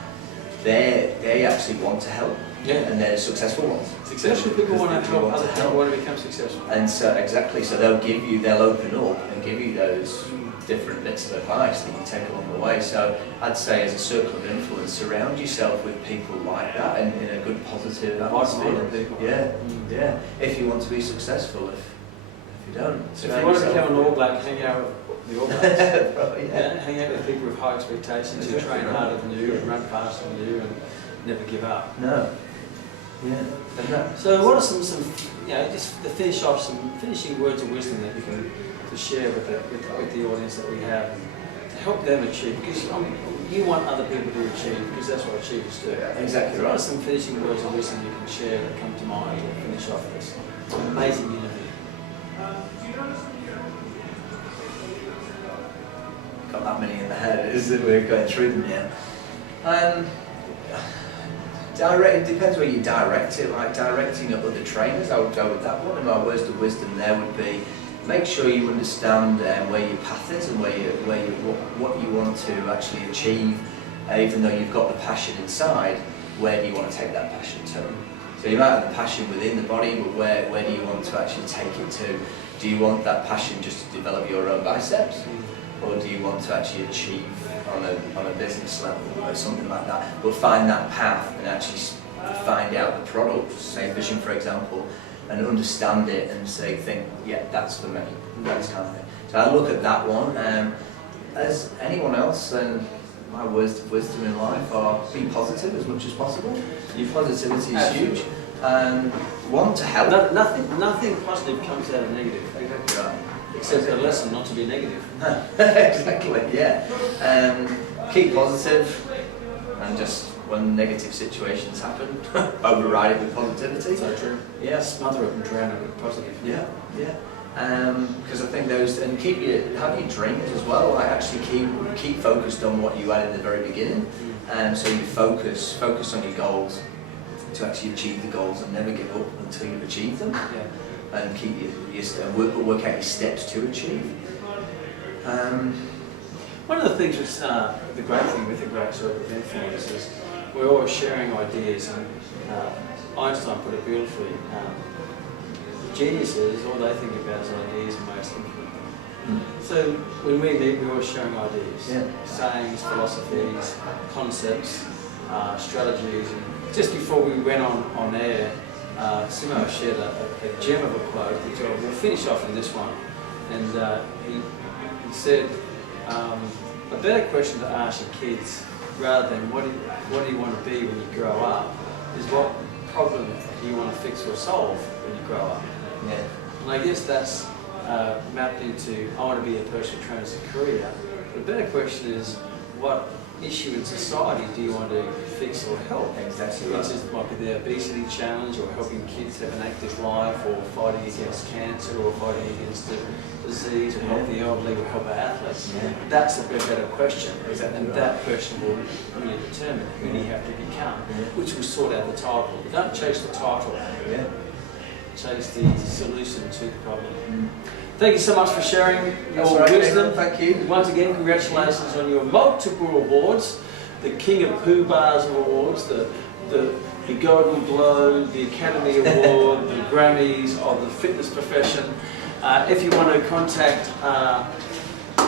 they actually want to help. Yeah. And they're the successful ones. Successful people want to help other people want to become successful. And so so they'll open up and give you those different bits of advice that you take along the way. So I'd say as a circle of influence, surround yourself with people like that and in a good positive atmosphere. Yeah. If you want to be successful, if you don't. If you want to become an All Black, hang out with the All Blacks. Hang out with people with high expectations who train harder than you and run faster than you and never give up. No. Yeah. So what are some just to finish off, some finishing words of wisdom that you can share with the audience that we have and to help them achieve, because you want other people to achieve, because that's what achievers do. Exactly so right. What are some finishing words of wisdom you can share that come to mind to finish off this amazing interview? Got that many in the head, is that we're going through them now. It depends where you direct it. Like directing at other trainers, I would go with that one. And my words of wisdom there would be: make sure you understand where your path is and what you want to actually achieve. Even though you've got the passion inside, where do you want to take that passion to? So you might have the passion within the body, but where do you want to actually take it to? Do you want that passion just to develop your own biceps, or do you want to actually achieve on a business level or something like that? But find that path and actually find out the product, say Vision for example, and understand it and think, that's for me, that kind of thing. So I look at that one. As anyone else, then my words of wisdom in life are be positive as much as possible. Your positivity is huge. And want to help. Nothing positive comes out of negative. Exactly right. Except a lesson not to be negative. Exactly, yeah. Keep positive, and just when negative situations happen, override it with positivity. So true. Yeah. Smother it and drown it with positive. Yeah, yeah. Because I think those, and have your dreams as well. Like actually keep focused on what you had in the very beginning. So you focus on your goals to actually achieve the goals and never give up until you've achieved them. Yeah. And keep work out your steps to achieve. One of the things with the great thing with the great circle of influence is we're always sharing ideas, and Einstein put it beautifully. Geniuses, all they think about is ideas and ways of implementing them. So when we meet, we're always sharing ideas, sayings, philosophies, concepts, strategies. And just before we went on air, Simo shared a gem of a quote, which we'll finish off in this one. And he said, a better question to ask your kids, rather than what do you want to be when you grow up, is what problem do you want to fix or solve when you grow up? Yeah. And I guess that's mapped into, I want to be a personal trainer as a career. But a better question is, what issue in society do you want to fix or help? Exactly. Which is like the obesity challenge, or helping kids have an active life, or fighting against cancer, or fighting against the disease, or help the elderly, or help our athletes. Yeah. That's a better question. Exactly. And that question will really determine who do you have to become, which will sort out the title. But don't chase the title. Yeah. Chase the solution to the problem. Thank you so much for sharing your right, wisdom. Thank you. Once again, congratulations on your multiple awards, the King of Pooh Bars of awards, the Golden Globe, the Academy Award, the Grammys of the fitness profession. If you want to contact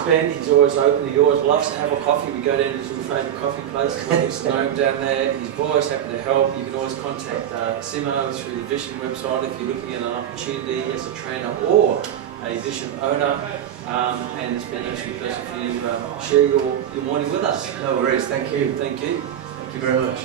Ben, he's always open. He always loves to have a coffee. We go down to his favourite coffee place. He's know him down there. He's always happy to help. You can always contact Simo through the Vision website if you're looking at an opportunity as a trainer or a Vision owner. And it's been actually a pleasure for you to share your morning with us. No worries. Thank you. Thank you. Thank you very much.